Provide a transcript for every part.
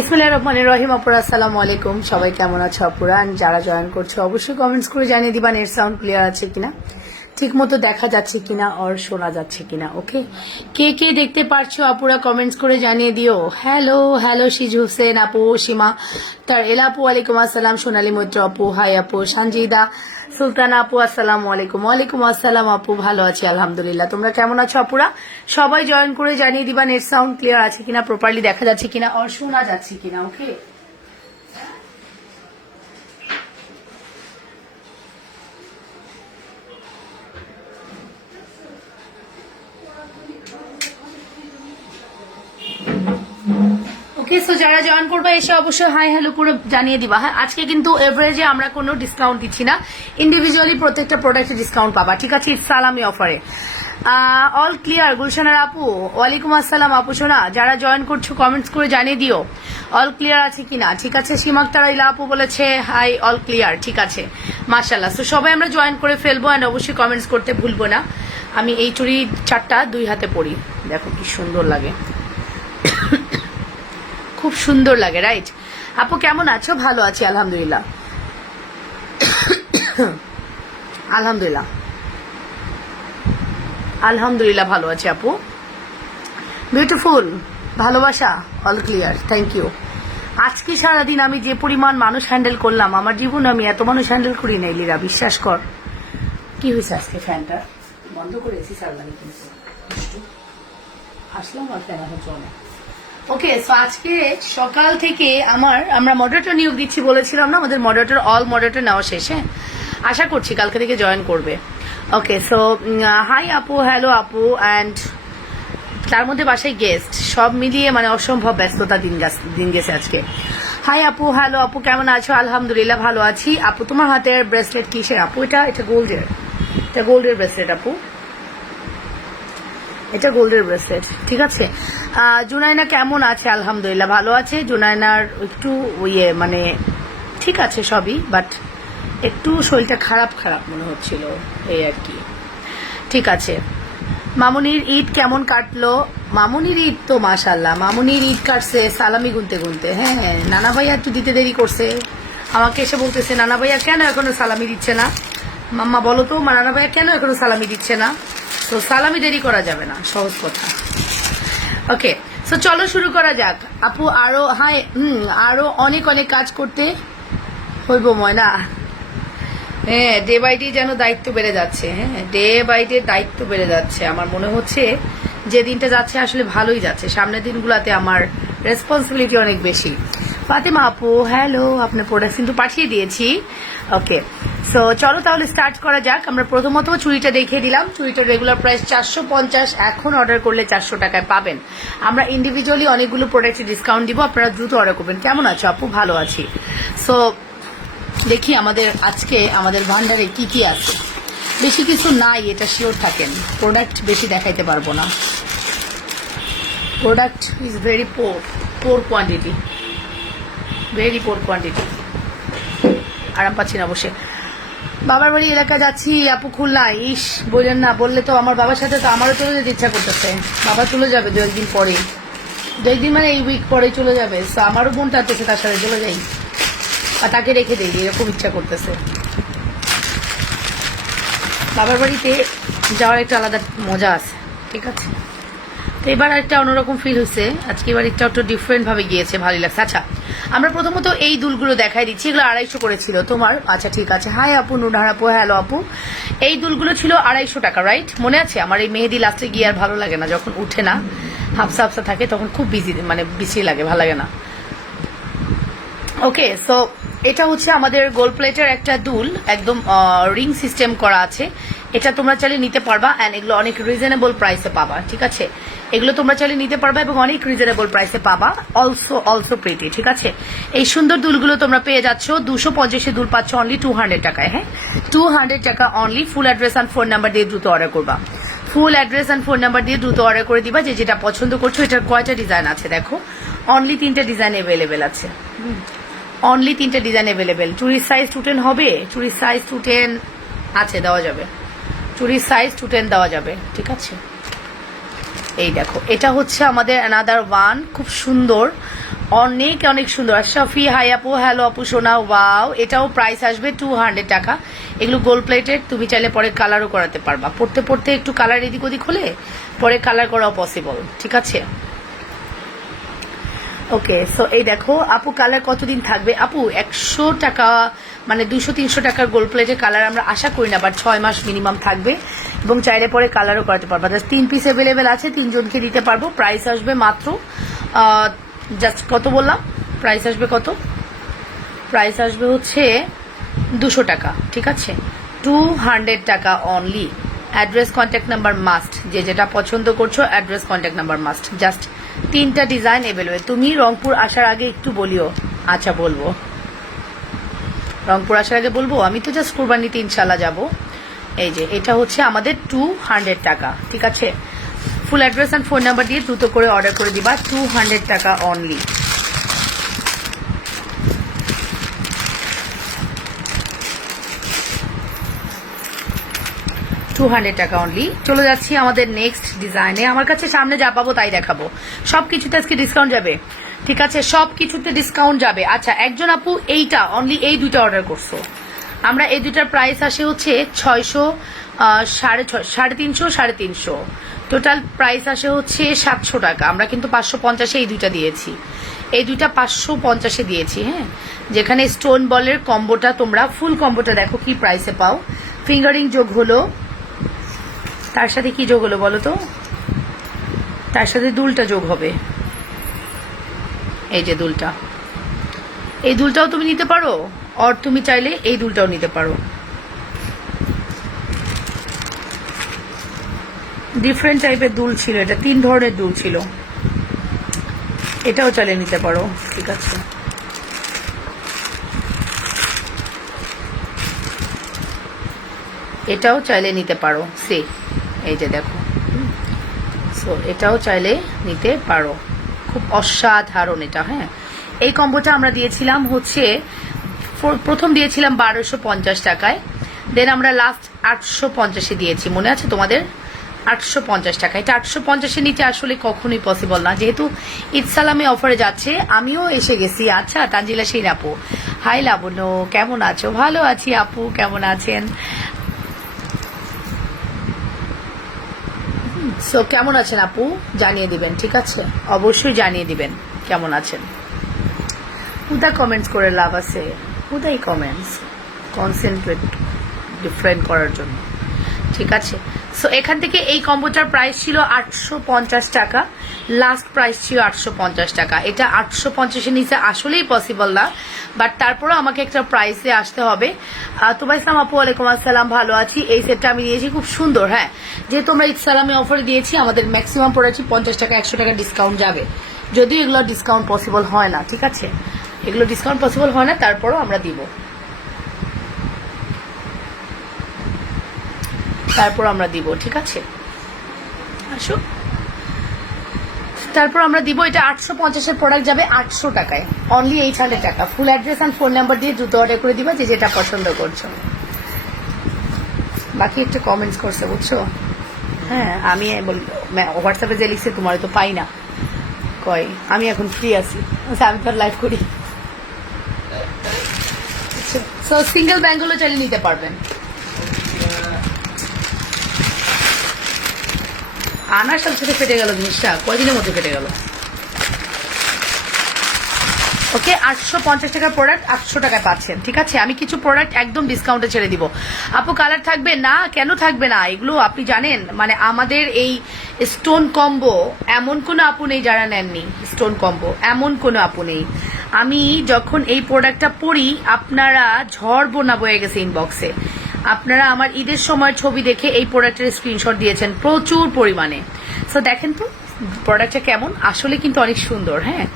বিসমিল্লাহির রহমানির রহিম। আপুরা আসসালামু আলাইকুম, সবাই কেমন আছো আপুরা? যারা জয়েন করছো অবশ্যই কমেন্টস করে জানিয়ে দিবা নেট সাউন্ড ক্লিয়ার আছে কিনা, ঠিক মতো দেখা যাচ্ছে কিনা আর শোনা যাচ্ছে কিনা। ওকে, কে কে দেখতে পারছো আপুরা কমেন্টস করে জানিয়ে দিও। হ্যালো হ্যালো শিজ হোসেন আপু, সীমা তার এলা আপু, ওয়ালাইকুম আসসালাম। সোনালী মৈত্র আপু হাই আপু, সঞ্জিদা সুলতানা আপু আসসালামু আলাইকুম। ওয়ালাইকুম আসসালাম আপু, ভালো আছি আলহামদুলিল্লাহ। তোমরা কেমন আছো আপুরা? সবাই জয়েন করে জানিয়ে দিবা নেট সাউন্ড ক্লিয়ার আছে কিনা, প্রপারলি দেখা যাচ্ছে কিনা আর শোনা যাচ্ছে কিনা। ওকে, ওকে। সো যারা জয়েন করবে এসে অবশ্যই হাই হ্যালো করে জানিয়ে দিবা। হ্যাঁ, আজকে কিন্তু এভারেজে আমরা কোনো ডিসকাউন্ট দিচ্ছি না, ইন্ডিভিজুয়ালি প্রত্যেকটা প্রোডাক্টে ডিসকাউন্ট পাবা, ঠিক আছে? সালামি অফারে। অল ক্লিয়ার গুলশানার আপু, ওয়ালাইকুম আসসালাম আপু সোনা। যারা জয়েন করছো কমেন্টস করে জানিয়ে দিও অল ক্লিয়ার আছে কিনা, ঠিক আছে? সীমাক্তারা ইলা আপু বলেছে হাই, অল ক্লিয়ার, ঠিক আছে মাশাআল্লাহ। সো সবাই আমরা জয়েন করে ফেলবো অ্যান্ড অবশ্যই কমেন্টস করতে ভুলবো না। আমি এই চুড়ি চারটা দুই হাতে পরি, দেখো কি সুন্দর লাগে, খুব সুন্দর লাগে, রাইট? আপু কেমন আছো? ভালো আছি আলহামদুলিল্লাহ, আলহামদুলিল্লাহ আলহামদুলিল্লাহ ভালো আছি আপু। বিউটিফুল, ভালোবাসা, অল ক্লিয়ার, থ্যাংক ইউ। আজকে সারাদিন আমি যে পরিমাণ মানুষ হ্যান্ডেল করলাম, আমার জীবনে আমি এত মানুষ হ্যান্ডেল করি নাই লিরা, বিশ্বাস কর। কি হয়েছে আজকে? ফ্যানটা বন্ধ করেছি সারলানি, কিন্তু আসলাম আর ফ্যান এখন চলে। ওকে, সো আজকে সকাল থেকে আমরা মডারেটর নিয়োগ দিচ্ছি বলেছিলাম না, আমাদের মডারেটর অল মডারেটর নেওয়া শেষে, আশা করছি কালকে থেকে জয়েন করবে। ওকে, সো হাই আপু, হ্যালো আপু, অ্যান্ড তার মধ্যে বাসায় গেস্ট, সব মিলিয়ে মানে অসম্ভব ব্যস্ততা দিন গেছে আজকে। হাই আপু, হ্যালো আপু, কেমন আছো? আলহামদুলিল্লাহ ভালো আছি আপু। তোমার হাতের ব্রেসলেট কিসের আপু? এটা গোল্ডের, এটা গোল্ডের ব্রেসলেট আপু, এটা গোল্ডের ব্রেসলেট, ঠিক আছে? জুনাইনা কেমন আছে? আলহামদুলিল্লাহ ভালো আছে। জুনাইনার একটু মানে ঠিক আছে সবই, বাট একটু শরীরটা খারাপ খারাপ মনে হচ্ছিল, এই আর কি। ঠিক আছে। মামুনির ঈদ কেমন কাটলো? মামুনির ঈদ তো মাশাল্লাহ, মামুনির ঈদ কাটছে সালামি গুনতে গুনতে। হ্যাঁ, নানা ভাইয়া একটু দিতে দেরি করছে, আমাকে এসে বলতেছে নানা ভাইয়া কেন এখনো সালামি দিচ্ছে না। মাম্মা বলো তো, নানা ভাইয়া কেন এখনো সালামি দিচ্ছে না? তো সালামি দেরি করা যাবে না, সহজ কথা। ওকে, সো চলো শুরু করা যাক আপু। আরো হাই, আরো অনেক অনেক কাজ করতে হইব ময়না। হ্যাঁ, ডে বাই ডে যেন দায়িত্ব বেড়ে যাচ্ছে। হ্যাঁ, ডে বাই ডে দায়িত্ব বেড়ে যাচ্ছে। আমার মনে হচ্ছে যে দিনটা যাচ্ছে আসলে ভালোই যাচ্ছে, সামনের দিনগুলোতে আমার রেসপন্সিবিলিটি অনেক বেশি। ফাতেমা আপু হ্যালো, আপনার প্রোডাক্ট কিন্তু পাঠিয়ে দিয়েছি। ওকে, সো চলো তাহলে স্টার্ট করা যাক। আমরা প্রথমত চুড়িটা দেখিয়ে দিলাম, চুড়িটার রেগুলার প্রাইস 450, এখন অর্ডার করলে 400 টাকায় পাবেন। আমরা ইন্ডিভিজুয়ালি অনেকগুলো প্রোডাক্টে ডিসকাউন্ট দিব, আপনারা দ্রুত অর্ডার করবেন। কেমন আছো আপু? ভালো আছি। সো দেখি আমাদের ভান্ডারে কি কি আছে। বেশি কিছু নাই, এটা শিওর থাকেন। প্রোডাক্ট বেশি দেখাইতে পারবো না, product is very poor quantity, very poor quantity. আরাম পাচ্ছি না বসে। বাবার বাড়ি এলাকা যাচ্ছি আপু, খুলনা। ইস বললেন না, বললে তো আমার বাবার সাথে তো আমারও চলে যেতে ইচ্ছা করতেছে। বাবা চলে যাবে দু একদিন পরে, দু একদিন মানে এই উইক পরে চলে যাবে। আমারও মনটা আছে তার সাথে চলে যাই আর তাকে রেখে দিই, এরকম ইচ্ছা করতেছে। বাবার বাড়িতে যাওয়ার একটা আলাদা মজা আছে, ঠিক আছে? তো এবার একটা অন্যরকম ফিল হচ্ছে আজকে, এবার একটু ডিফারেন্ট ভাবে গিয়েছে, ভালোই লাগছে। আচ্ছা, আমরা প্রথমত এই দুলগুলো দেখাই দিচ্ছি, এগুলো 250 করেছিল তোমার। আচ্ছা ঠিক আছে। হাই আপু, নুনহার আপু, হ্যালো আপু। এই দুলগুলো ছিল 250 টাকা, রাইট? মনে আছে? আমার এই মেহেদি লাস্টে গিয়ে আর ভালো লাগে না, যখন উঠে না হাফসা হাফসা থাকে তখন খুব মানে বিশ্রী লাগে, ভালো লাগে না। ওকে, সো এটা হচ্ছে আমাদের গোল্ড প্লেটের একটা দুল, একদম রিং সিস্টেম করা আছে। এটা তোমরা চাইলে নিতে পারবা, অ্যান্ড এগুলো অনেক রিজনেবল প্রাইসে পাবা, ঠিক আছে? এগুলো তোমরা চাইলে নিতে পারবা এবং অনেক রিজনেবল প্রাইসে পাবা। অলসো প্রিটি, ঠিক আছে? এই সুন্দর দুলগুলো তোমরা পেয়ে যাচ্ছ 250 দুল পাচ্ছ অনলি 200 টাকায়। হ্যাঁ, 200 টাকা only. Full address and phone number দিয়ে দ্রুত অর্ডার করবা, ফুল অ্যাড্রেস অ্যান্ড ফোন নাম্বার দিয়ে দ্রুত অর্ডার করে দিবা। যেটা পছন্দ করছো। এটার কয়টা ডিজাইন আছে দেখো, অনলি 3টা ডিজাইন অ্যাভেলেবেল আছে, অনলি 3টা ডিজাইন অ্যাভেলেবেল। চুরির সাইজ 210 হবে, চুরির সাইজ 210 আছে, দেওয়া যাবে। চুরির সাইজ 210 দেওয়া যাবে, ঠিক আছে? এই দেখো, এটা হচ্ছে আমাদের অ্যানাদার ওয়ান, খুব সুন্দর অনেক অনেক সুন্দর। আশরাফি হাই আপু, হ্যালো আপু সোনা, ওয়াও, এটাও প্রাইস আসবে 200 টাকা। এগুলো গোল্ড প্লেটেড, তুমি চাইলে পরে কালারও করাতে পারবা, পড়তে পড়তে একটু কালার এদিক ওদিক হলে পরে কালার করাও পসিবল, ঠিক আছে। ওকে, সো এই দেখো আপু, কালার কতদিন থাকবে আপু? 100 টাকা মানে 200-300 টাকার গোল্ড প্লেটের কালার আমরা আশা করি না, বাট 6 মাস মিনিমাম থাকবে এবং চাইলে পরে কালারও করাতে পারবা। জাস্ট 3 পিস অ্যাভেলেবেল আছে, 3 জনকে দিতে পারবো। প্রাইস আসবে মাত্র জাস্ট কত বললাম, প্রাইস আসবে কত? প্রাইস আসবে হচ্ছে 200 টাকা, ঠিক আছে, 200 টাকা only. Address contact number must, যে যেটা পছন্দ করছো address contact number must. Just 3টা ডিজাইন অ্যাভেলেবেল। তুমি রংপুর আসার আগে একটু বলিও। আচ্ছা বলবো, রংপুর আসার আগে বলবো। আমি তো জাস্ট কুরবানিতে ইনশাল্লাহ যাব। এই যে এটা হচ্ছে আমাদের 200 টাকা, ঠিক আছে। ফুল অ্যাড্রেস অ্যান্ড ফোন নাম্বার দিয়ে দ্রুত করে অর্ডার করে দিবা, 200 টাকা অনলি। টাকা অনলি। চলে যাচ্ছি আমাদের নেক্সট ডিজাইনে। আমার কাছে সামনে যা পাবো তাই দেখাবো, সবকিছুতে আজকে ডিসকাউন্ট যাবে, ঠিক আছে, সবকিছুতে ডিসকাউন্ট যাবে। আচ্ছা, একজন আপু এইটা অনলি এই দুইটা অর্ডার করছো, আমরা এই দুইটার প্রাইস আসে হচ্ছে 600, 350, টোটাল প্রাইস আসে হচ্ছে 700 টাকা। আমরা কিন্তু 550 এই দুইটা দিয়েছি, এই দুইটা 550 দিয়েছি, হ্যাঁ। যেখানে স্টোন বলের কম্বোটা, তোমরা ফুল কম্বোটা দেখো কি প্রাইসে পাও। ফিঙ্গারিং যোগ হলো, তার সাথে কি যোগ হলো বলো তো? তার সাথে দুলটা যোগ হবে, এই যে দুলটা, এই দুলটাও তুমি নিতে পারো, আর তুমি চাইলে এই দুলটাও নিতে পারো। ডিফারেন্ট টাইপের দুল ছিল, এটা 3 ধরনের দুল ছিল, এটাও চাইলে নিতে পারো, ঠিক আছে। এটাও চাইলে নিতে পারো, এই যে দেখো, সো এটাও চাইলে নিতে পারো, খুব অসাধারণ এটা, হ্যাঁ। এই কম্বোটা আমরা দিয়েছিলাম হচ্ছে, প্রথম দিয়েছিলাম 1250 টাকায়, দেন আমরা লাস্ট 850 দিয়েছি, মনে আছে তোমাদের? 850 টাকা। এটা 850 নিচে আসলে কখনোই পসিবল না, যেহেতু ঈদ সালামে অফারে যাচ্ছে। আমিও এসে গেছি। আচ্ছা, তানজিলা সেই আপু, হাই লাবণ্য, কেমন আছো? ভালো আছি আপু, কেমন আছেন? সো কেমন আছেন আপু জানিয়ে দিবেন, ঠিক আছে, অবশ্যই জানিয়ে দিবেন কেমন আছেন। উদা কমেন্টস করে লাভ আছে, উদাই কমেন্টস কনসেন্ট্রেট ডিফারেন্ট করার জন্য, ঠিক আছে। সো এখান থেকে এই কম্বোটার প্রাইস ছিল 850 টাকা, লাস্ট প্রাইস ছিল 850 টাকা। এটা 850 নিচে আসলেই পসিবল না, বাট তারপরেও আমাকে একটা প্রাইসে আসতে হবে। তোমার ইসলাম আপু, ওয়ালাইকুম আসসালাম, ভালো আছি। এই সেটটা আমি দিয়েছি, খুব সুন্দর, হ্যাঁ। যেহেতু আমরা ইসলামে অফারে দিয়েছি, আমাদের ম্যাক্সিমাম প্রোডাক্টই 50 টাকা 100 টাকা ডিসকাউন্ট যাবে, যদিও এগুলো ডিসকাউন্ট পসিবল হয় না, ঠিক আছে, এগুলো ডিসকাউন্ট পসিবল হয় না, তারপরও আমরা দিব, তারপর আমরা দিব, ঠিক আছে। আসো, তারপর আমরা দিব। এটা 850 প্রোডাক্ট যাবে 800 টাকায়, অনলি 800 টাকা। ফুল অ্যাড্রেস অ্যান্ড ফোন নাম্বার দিয়ে দ্রুত অর্ডার করে দিবা, যে যেটা পছন্দ করছো। বাকি একটু কমেন্টস করছে, বুঝছো, হ্যাঁ। আমি হোয়াটসঅ্যাপে যে লিখছে, তোমার তো পাই না, কয় আমি এখন ফ্রি আছি, আমি তো লাইভ করি। সো সিঙ্গেল ব্যাঙ্গলও চাইলে নিতে পারবেন। আনার সাথে সাথে ফেটে গেল জিনিসটা, কয়দিনের মধ্যে ফেটে গেল। ওকে, 850 টাকার প্রোডাক্ট 800 টাকায় পাচ্ছেন, ঠিক আছে। আমি কিছু প্রোডাক্ট একদম ডিসকাউন্টে ছেড়ে দিব। আপু কালার থাকবে না? কেন থাকবে না? এগুলো আপনি জানেন, মানে আমাদের এই স্টোন কম্বো এমন কোনো আপু নেই যারা নেননি। স্টোন কম্বো এমন কোনো আপু নেই। আমি যখন এই প্রোডাক্টটা পরি, আপনারা ঝড় বোনা বয়ে গেছে ইনবক্সে। আপনারা আমার ঈদের সময় ছবি দেখে এই প্রোডাক্টের স্ক্রিনশট দিয়েছেন প্রচুর পরিমাণে। সো দেখেন তো প্রোডাক্টটা কেমন, আসলে কিন্তু অনেক সুন্দর, হ্যাঁ,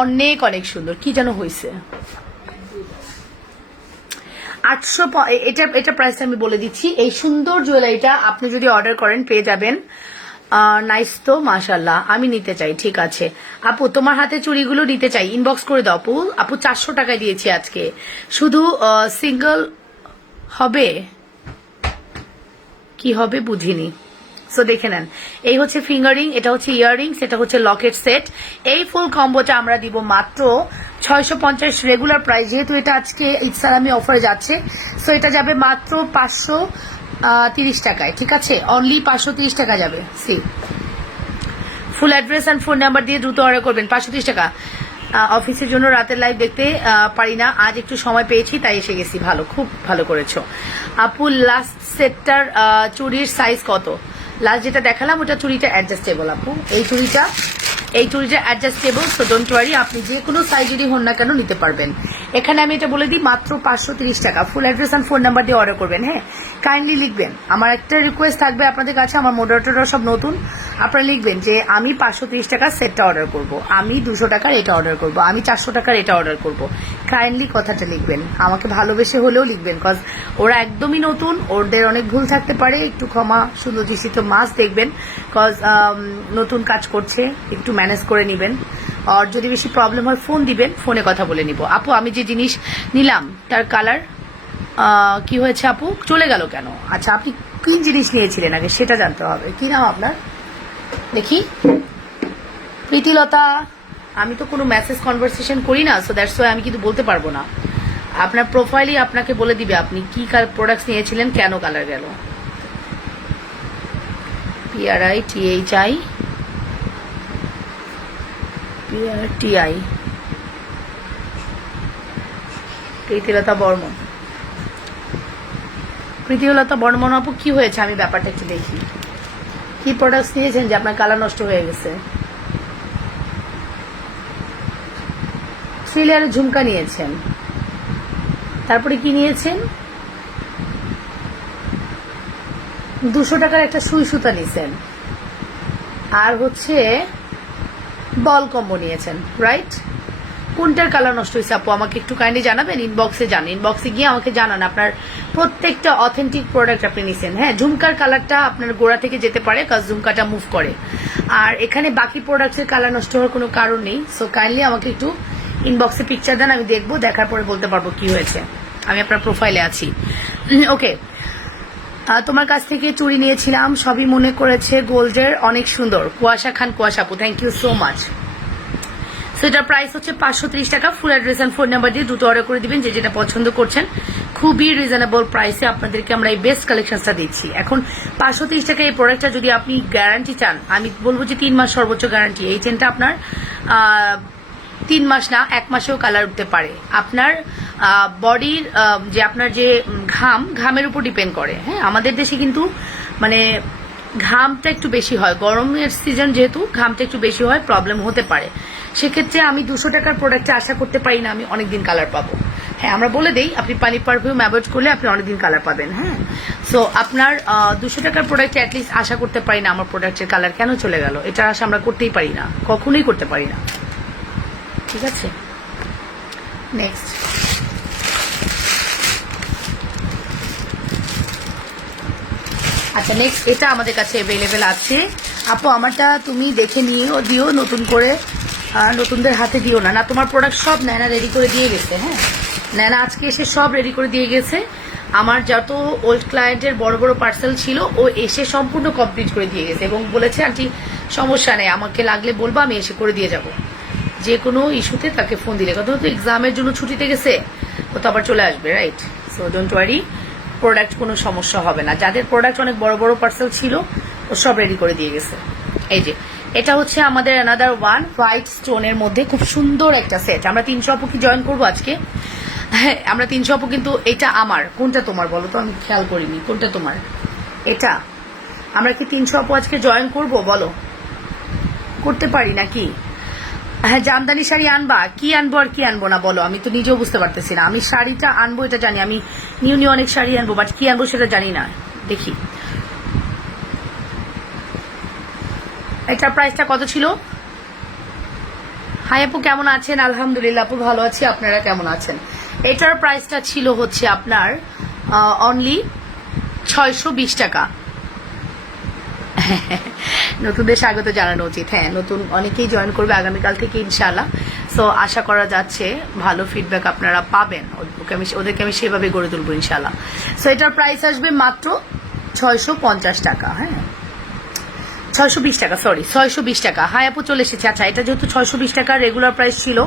অনেক অনেক সুন্দর। কি যেন হয়েছে 800, এটা প্রাইসটা আমি বলে দিচ্ছি। এই সুন্দর জুয়েলারিটা আপনি যদি অর্ডার করেন পেয়ে যাবেন। নাইস তো, মাশাল্লাহ, আমি নিতে চাই, ঠিক আছে। আপু তোমার হাতে চুড়িগুলো নিতে চাই, ইনবক্স করে দাও আপু। আপু 400 টাকায় দিয়েছি আজকে, শুধু সিঙ্গেল হবে, কি হবে বুঝিনি। সো দেখে নেন, এই হচ্ছে ফিঙ্গারিং, এটা হচ্ছে ইয়াররিংস, এটা হচ্ছে লকেট সেট। এই ফুল কম্বোটা আমরা দিব মাত্র 650 রেগুলার প্রাইস, যেহেতু এটা আজকে ইসলামি অফারে যাচ্ছে, সো এটা যাবে মাত্র 530 টাকায়, ঠিক আছে? অনলি 530 টাকা যাবে। সি full address and phone number দিয়ে দ্রুত অর্ডার করবেন। 530 টাকা। অফিসের জন্য রাতের লাইভ দেখতে পারি না, আজ একটু সময় পেয়েছি তাই এসে গেছি। ভালো, খুব ভালো করেছো আপু। লাস্ট সেটটার চুড়ির সাইজ কত? লাস্ট যেটা দেখালাম ওটা চুড়িটা অ্যাডজাস্টেবল আপু, এই চুড়িটা অ্যাডজাস্টেবল, সো ডোন্ট ওয়ারি, আপনি যে কোনো সাইজেরই হন না কেন নিতে পারবেন। এখানে আমি এটা বলে দিই মাত্র 530 টাকা। ফুল অ্যাড্রেস অ্যান্ড ফোন নাম্বার দিয়ে অর্ডার করবেন। হ্যাঁ, কাইন্ডলি লিখবেন, আমার একটা রিকোয়েস্ট থাকবে আপনাদের কাছে, আমার মডারেটররা সব নতুন, আপনারা লিখবেন যে আমি 530 টাকার সেটটা অর্ডার করব, আমি 200 টাকার এটা অর্ডার করব, আমি 400 টাকার এটা অর্ডার করব। কাইন্ডলি কথাটা লিখবেন, আমাকে ভালোবেসে হলেও লিখবেন, কজ ওরা একদমই নতুন, ওদের অনেক ভুল থাকতে পারে, একটু ক্ষমা সুন্দর দৃষ্টিত মাস দেখবেন, কজ নতুন কাজ করছে, একটু ম্যানেজ করে নেবেন। আর যদি বেশি প্রবলেম হয় ফোন দিবেন, ফোনে কথা বলে নিব। আপু আমি যে জিনিস নিলাম তার কালার কি হয়েছে আপু, চলে গেল কেন? আচ্ছা, আপনি কি জিনিস নিয়েছিলেন আগে সেটা জানতে হবে। কি নাম আপনার দেখি? প্রীতিলতা। আমি তো কোনো মেসেজ কনভারসেশন করি না, সো দ্যাটস ওয়াই আমি কিন্তু বলতে পারবো না। আপনার প্রোফাইলই আপনাকে বলে দিবে আপনি কি প্রোডাক্টস নিয়েছিলেন, কেন কালার গেল। PRITHI PRTI Pritilata Barman. প্রীতিলতা বর্মন আপু কি হয়েছে, আমি ব্যাপারটা একটু দেখি। কি প্রোডাক্টস নিয়েছেন যে আপনার কালার নষ্ট হয়ে গেছে? 3 লেয়ারের ঝুমকা নিয়েছেন, তারপরে কি নিয়েছেন? 200 টাকার একটা সুই সুতা নিয়েছেন, আর হচ্ছে বল কম্বো নিয়েছেন, রাইট? কোনটার কালার নষ্ট হয়েছে আপু আমাকে একটু কাইন্ডলি জানাবেন। ইনবক্সে যান, ইনবক্সে গিয়ে আমাকে জানান আপনার প্রত্যেকটা অথেন্টিক প্রোডাক্ট আপনি নিছেন। হ্যাঁ, ঝুমকার কালারটা আপনার গোড়া থেকে যেতে পারে, কাজ ঝুমকাটা মুভ করে, আর এখানে বাকি প্রোডাক্টের কালার নষ্ট হওয়ার কোনো কারণ নেই। সো কাইন্ডলি আমাকে একটু ইনবক্সে পিকচার দেন, আমি দেখবো, দেখার পরে বলতে পারবো কি হয়েছে। আমি আপনার প্রোফাইলে আছি। ওকে, তোমার কাছ থেকে চুড়ি নিয়েছিলাম, সবই মনে করেছে গোল্ডের, অনেক সুন্দর। কুয়াশা খান, কুয়াশা আপু, থ্যাংক ইউ সো মাচ। সেটার প্রাইস হচ্ছে 530 টাকা। ফুল অ্যাড্রেস অ্যান্ড ফোন নাম্বার দিয়ে দ্রুত অর্ডার করে দিবেন, যে যেটা পছন্দ করছেন। খুবই রিজনেবল প্রাইসে আপনাদেরকে আমরা এই বেস্ট কালেকশনটা দিচ্ছি। এখন 530 টাকা এই প্রোডাক্টটা যদি আপনি গ্যারান্টি চান, আমি বলবো যে 3 মাস সর্বোচ্চ গ্যারান্টি। এই চেনটা আপনার 3 মাস না, 1 মাসেও কালার উঠতে পারে। আপনার বডির যে আপনার যে ঘামের উপর ডিপেন্ড করে। হ্যাঁ, আমাদের দেশে কিন্তু মানে ঘামটা একটু বেশি হয়, গরমের সিজন যেহেতু ঘামটা একটু বেশি হয়, প্রবলেম হতে পারে। সেক্ষেত্রে আমি 200 টাকার প্রোডাক্টে আশা করতে পারি না আমি অনেকদিন কালার পাবো। হ্যাঁ, আমরা বলে দেই আপনি পানি পারফিউম অ্যাভয়েড করলে আপনি অনেকদিন কালার পাবেন। হ্যাঁ, সো আপনার 200 টাকার প্রোডাক্টে অ্যাটলিস্ট আশা করতে পারি না আমার প্রোডাক্টের কালার কেন চলে গেল, এটার আশা আমরা করতেই পারি না, কখনোই করতে পারি না। ঠিক আছে, নেক্সট। আচ্ছা, নেক্সট এটা আমাদের কাছে অ্যাভেলেবেল আছে আপু, আমারটা তুমি দেখে নিয়েও দিও, নতুন করে নতুনদের হাতে দিও না। না, তোমার প্রোডাক্ট সব নেনা রেডি করে দিয়ে গেছে। হ্যাঁ, নেনা আজকে এসে সব রেডি করে দিয়ে গেছে। আমার যত ওল্ড ক্লায়েন্টের বড় বড় পার্সেল ছিল ও এসে সম্পূর্ণ কমপ্লিট করে দিয়ে গেছে, এবং বলেছে আন্টি সমস্যা নেই, আমাকে লাগলে বলবো, আমি এসে করে দিয়ে যাব। যে কোনো ইস্যুতে তাকে ফোন দিলে, কত তো এক্সামের জন্য ছুটিতে গেছে, ও তো আবার চলে আসবে, right? So don't worry, product কোনো সমস্যা হবে না। যাদের প্রোডাক্ট অনেক বড় বড় পার্সেল ছিল ও সব রেডি করে দিয়ে গেছে। এই যে এটা হচ্ছে আমাদের অ্যানাদার ওয়ান হোয়াইট স্টোনের মধ্যে খুব সুন্দর একটা সেট। আমরা 300 আপু কি জয়েন করবো আজকে? হ্যাঁ, আমরা 300 আপু, কিন্তু এটা আমার, কোনটা তোমার বলো তো, আমি খেয়াল করিনি কোনটা তোমার। এটা আমরা কি 300 আপু আজকে জয়েন করব বলো? করতে পারি নাকি? হ্যাঁ, জামদানি শাড়ি আনবা, কি আনবো আর কি আনবো না বলো, আমি তো নিজেও বুঝতে পারতেছি না। আমি শাড়িটা আনবো এটা জানি, আমি নিউ নিউ অনেক শাড়ি আনবো, বাট কি আনবো সেটা জানি না। দেখি এটার প্রাইসটা কত ছিল। হাই আপু, কেমন আছেন? আলহামদুলিল্লাহ আপু, ভালো আছি, আপনারা কেমন আছেন? এটার প্রাইসটা ছিল হচ্ছে আপনার অনলি 620 টাকা। নতুনদের স্বাগত জানানো উচিত। হ্যাঁ, নতুন অনেকেই জয়েন করবে আগামীকাল থেকে ইনশাআল্লাহ। সো আশা করা যাচ্ছে ভালো ফিডব্যাক আপনারা পাবেন, ওদেরকে আমি সেভাবে গড়ে তুলবো ইনশাআল্লাহ। সো এটার প্রাইস আসবে মাত্র 650 টাকা। হ্যাঁ, 620 টাকা, সরি 620 টাকা। হাই আপু চলে এসেছে। আচ্ছা, এটা যেহেতু 620 টাকা রেগুলার প্রাইস ছিল,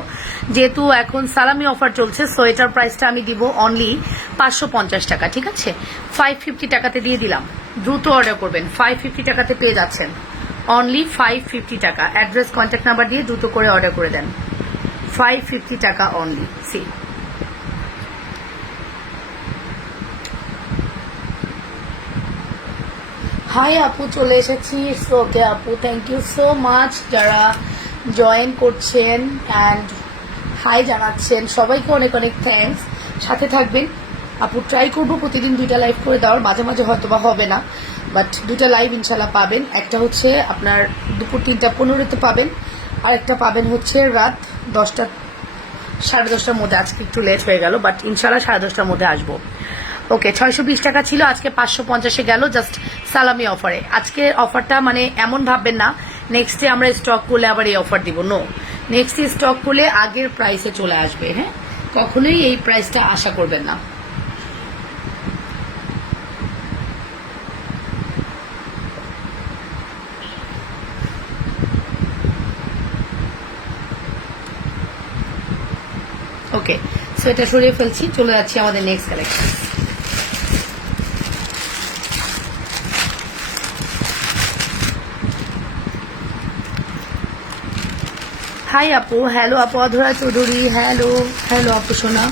যেহেতু এখন সালামি অফার চলছে, সো এটার প্রাইসটা আমি দিব অনলি 550 টাকা। ঠিক আছে, 550 টাকাতে দিয়ে দিলাম। দ্রুত অর্ডার করবেন, 550 টাকাতে পেয়ে যাচ্ছেন অনলি 550 টাকা। অ্যাড্রেস, কন্ট্যাক্ট নাম্বার দিয়ে দ্রুত করে অর্ডার করে দেন। 550 টাকা অনলি। সি হাই আপু চলে এসেছি। ওকে আপু, থ্যাংক ইউ সো মাচ যারা জয়েন করছেন অ্যান্ড হাই জানাচ্ছেন, সবাইকে অনেক অনেক থ্যাঙ্কস। সাথে থাকবেন আপু, ট্রাই করবো প্রতিদিন 2টা লাইভ করে দেওয়ার, মাঝে মাঝে হয়তো বা হবে না, বাট 2টা লাইভ ইনশাল্লাহ পাবেন। একটা হচ্ছে আপনার দুপুর 3:15-তে পাবেন, আর একটা পাবেন হচ্ছে রাত 10টা 10:30টার মধ্যে। আজকে একটু লেট হয়ে গেল, বাট ইনশাল্লাহ 10:30টার মধ্যে আসবো। ওকে, 620 টাকা ছিল, আজকে 550-এ গেল, জাস্ট সালামি অফারে। আজকে অফারটা মানে এমন ভাববেন না নেক্সট ডে আমরা স্টক করলে আবার এই অফার দিব, নো। নেক্সট ডে স্টক করলে আগের প্রাইসে চলে আসবে। হ্যাঁ, কখনোই এই প্রাইসটা আশা করবেন না। ওকে, সো এটা সরিয়ে ফেলছি, চলে যাচ্ছি আমাদের নেক্সট কালেকশন। হাই আপু, হ্যালো আপু অধরা চৌধুরী, হ্যালো হ্যালো আপু সোনা।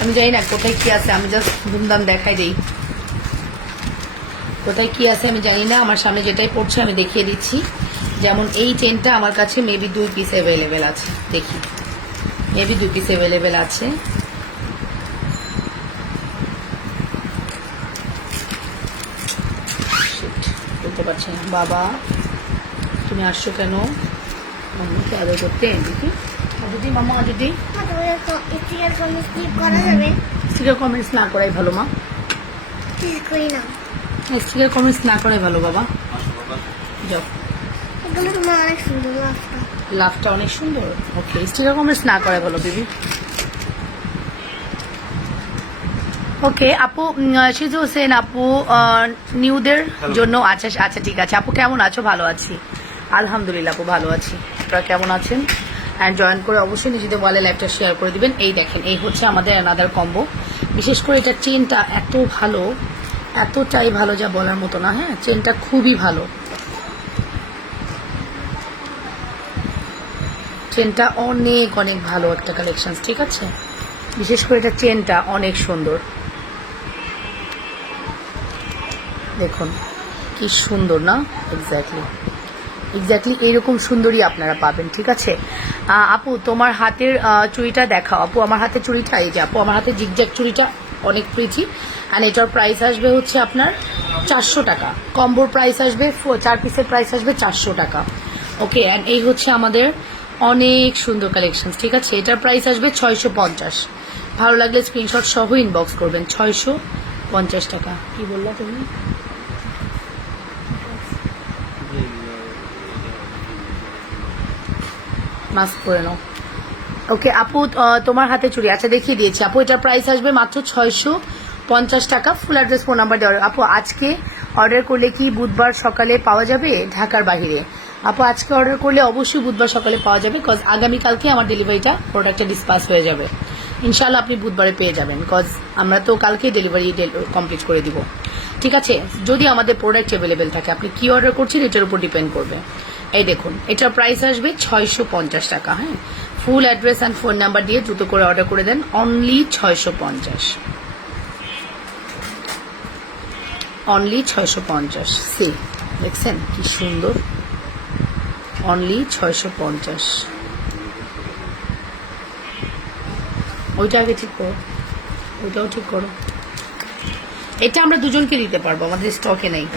আমি জানি না কোথায় কি আছে, আমি জাস্ট ধুমধাম দেখাই দিই। কোথায় কি আছে আমি জানি না, আমার সামনে যেটাই পড়ছে আমি দেখিয়ে দিচ্ছি। যেমন এই চেনটা আমার কাছে মেবি 2 পিস অ্যাভেলেবেল আছে, দেখি মেবি 2 পিস অ্যাভেলেবেল আছে। বলতে পারছি না। বাবা তুমি আসছো কেন মাম্মাকে আদর করতে? দেখি দিদি, মামা দিদি স্টিকার কমেন্টস না করাই ভালো মা, স্টিকার কমেন্টস না করাই ভালো বাবা। যাও, লাভটা অনেক সুন্দর। ওকে, স্টিকার কমেন্টস না করাই ভালো বেবি। ওকে আপু, শিজু হোসেন আপু নিউদের জন্য। আচ্ছা আচ্ছা, ঠিক আছে আপু, কেমন আছো? ভালো আছি আলহামদুলিল্লাহ আপু, ভালো আছি। আপনারা কেমন আছেন? অ্যান্ড জয়েন করে অবশ্যই নিজেদের ওয়ালে লাইভটা শেয়ার করে দিবেন। এই দেখেন, এই হচ্ছে আমাদের অ্যানাদার কম্বো। বিশেষ করে এটা চেনটা এত ভালো, এতটাই ভালো যা বলার মতো না। হ্যাঁ, চেনটা খুবই ভালো, চেনটা অনেক অনেক ভালো একটা কালেকশন। ঠিক আছে, বিশেষ করে এটা চেনটা অনেক সুন্দর। দেখুন কি সুন্দর না? এক্স্যাক্টলি এক্স্যাক্টলি এইরকম সুন্দরই আপনারা পাবেন। ঠিক আছে আপু, তোমার হাতের চুড়িটা দেখাও। আপু আমার হাতের চুড়িটা এই যে, আপু আমার হাতের জিগজ্যাগ চুড়িটা অনেক প্রিটি, অ্যান্ড এটার প্রাইস আসবে হচ্ছে আপনার 400 টাকা। কম্বোর প্রাইস আসবে, 4 পিসের প্রাইস আসবে 400 টাকা। ওকে, অ্যান্ড এই হচ্ছে আমাদের অনেক সুন্দর কালেকশন। ঠিক আছে, এটার প্রাইস আসবে 650। ভালো লাগলে স্ক্রিনশট সহ ইনবক্স করবেন। 650 টাকা। কি বললা তুমি? মাস্ক পরে নাও। ওকে আপু, তোমার হাতে চুড়ি আচ্ছা দেখিয়ে দিয়েছি আপু, এটার প্রাইস আসবে মাত্র 650 টাকা। ফুল অ্যাড্রেস, ফোন নাম্বার দেওয়া। আপু আজকে অর্ডার করলে কি বুধবার সকালে পাওয়া যাবে ঢাকার বাইরে? আপু আজকে অর্ডার করলে অবশ্যই বুধবার সকালে পাওয়া যাবে, কজ আগামীকালকে আমার ডেলিভারিটা প্রোডাক্টটা ডিসপাস হয়ে যাবে। ইনশাল্লাহ আপনি বুধবারে পেয়ে যাবেন, কজ আমরা তো কালকে ডেলিভারি কমপ্লিট করে দিব। ঠিক আছে, যদি আমাদের প্রোডাক্ট অ্যাভেলেবেল থাকে। আপনি কি অর্ডার করছেন এটার উপর ডিপেন্ড করবে। এই দেখুন, এটার প্রাইস আসবে 650 টাকা। হ্যাঁ, ফুল অ্যাড্রেস অ্যান্ড ফোন নাম্বার দিয়ে দ্রুত করে অর্ডার করে দেন। Only 650, only 650। সে দেখছেন কি সুন্দর, অনলি 650। ওইটা আগে ঠিক করো, ওইটাও ঠিক করো। এটা আমরা দুজনকে দিতে পারবো, আমাদের স্টকে নেই।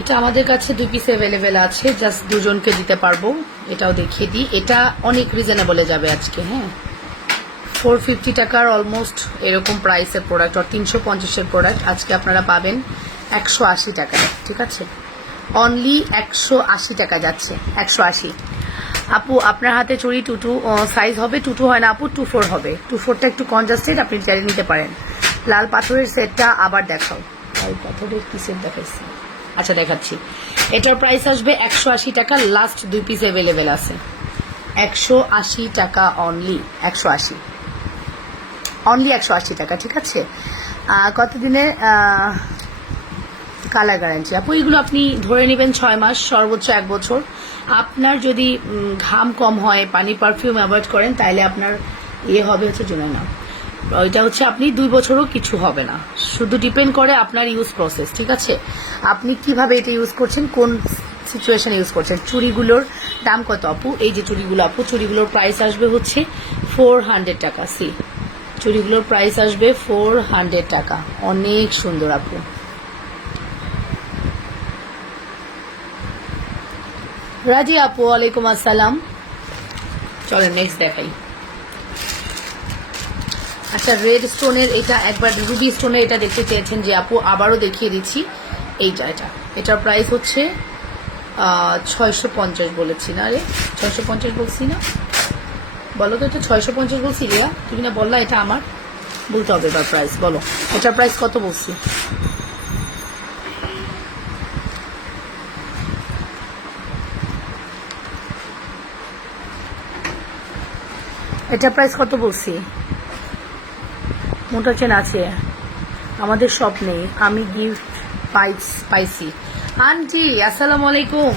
এটা আমাদের কাছে 2 পিস অ্যাভেলেবেল আছে, জাস্ট দুজনকে দিতে পারবো। এটাও দেখিয়ে দিই, এটা অনেক রিজনেবলে যাবে আজকে। হ্যাঁ, 450 টাকার অলমোস্ট এরকম প্রাইসের প্রোডাক্ট, আর 350-এর প্রোডাক্ট আজকে আপনারা পাবেন 180 টাকা, ঠিক আছে, অনলি 180 টাকা যাচ্ছে, 180। আপু আপনার হাতে চুড়ি টুটু সাইজ হবে, টুটু হয় না আপু, 24 হবে, 24টা একটু কনজাস্টেড, আপনি চাইলে নিতে পারেন। লাল পাথরের সেটটা আবার দেখাও, লাল পাথরের কি সেট দেখাইছি, আচ্ছা দেখাচ্ছি। এটার প্রাইস আসবে 180 টাকা, লাস্ট 2 পিস অ্যাভেলেবেল আছে, 180 টাকা অনলি, 180, অনলি 180 টাকা, ঠিক আছে। কতদিনের কালার গ্যারান্টি আপু? এগুলো আপনি ধরে নেবেন 6 মাস, সর্বোচ্চ 1 বছর। আপনার যদি ঘাম কম হয়, পানি পারফিউম অ্যাভয়েড করেন, তাহলে আপনার হবে হচ্ছে জুনাইনা, ওইটা হচ্ছে আপনি 2 বছরও কিছু হবে না, শুধু ডিপেন্ড করে আপনার ইউজ প্রসেস, ঠিক আছে, আপনি কিভাবে এটা ইউজ করছেন, কোন সিচুয়েশনে ইউজ করছেন। চুড়িগুলোর দাম কত আপু? এই যে চুড়িগুলো আপু, চুড়িগুলোর প্রাইস আসবে হচ্ছে 400 টাকা। সি চুড়িগুলোর প্রাইস আসবে 400 টাকা, অনেক সুন্দর আপু। রাজি আপু ওয়ালাইকুম আসসালাম। চলেন নেক্সট দেখাই। আচ্ছা রেড স্টোনের এটা, একবার রুবি স্টোনের এটা দেখতে চেয়েছেন যে আপু, আবারও দেখিয়ে দিচ্ছি। এইটা এটার প্রাইস হচ্ছে 650 বলেছি না রে, 650 বলছি না, বলো তো, এটা 650 বলছি রিয়া, তুমি না বললা, এটা আমার বলতে হবে এবার প্রাইস, বলো এটার প্রাইস কত বলছি। এটার প্রাইস কত বলছি? মোটা চেন আছে, আমাদের সব নেই, আমি গিফট পাইছি। আন্টি আসসালামু আলাইকুম।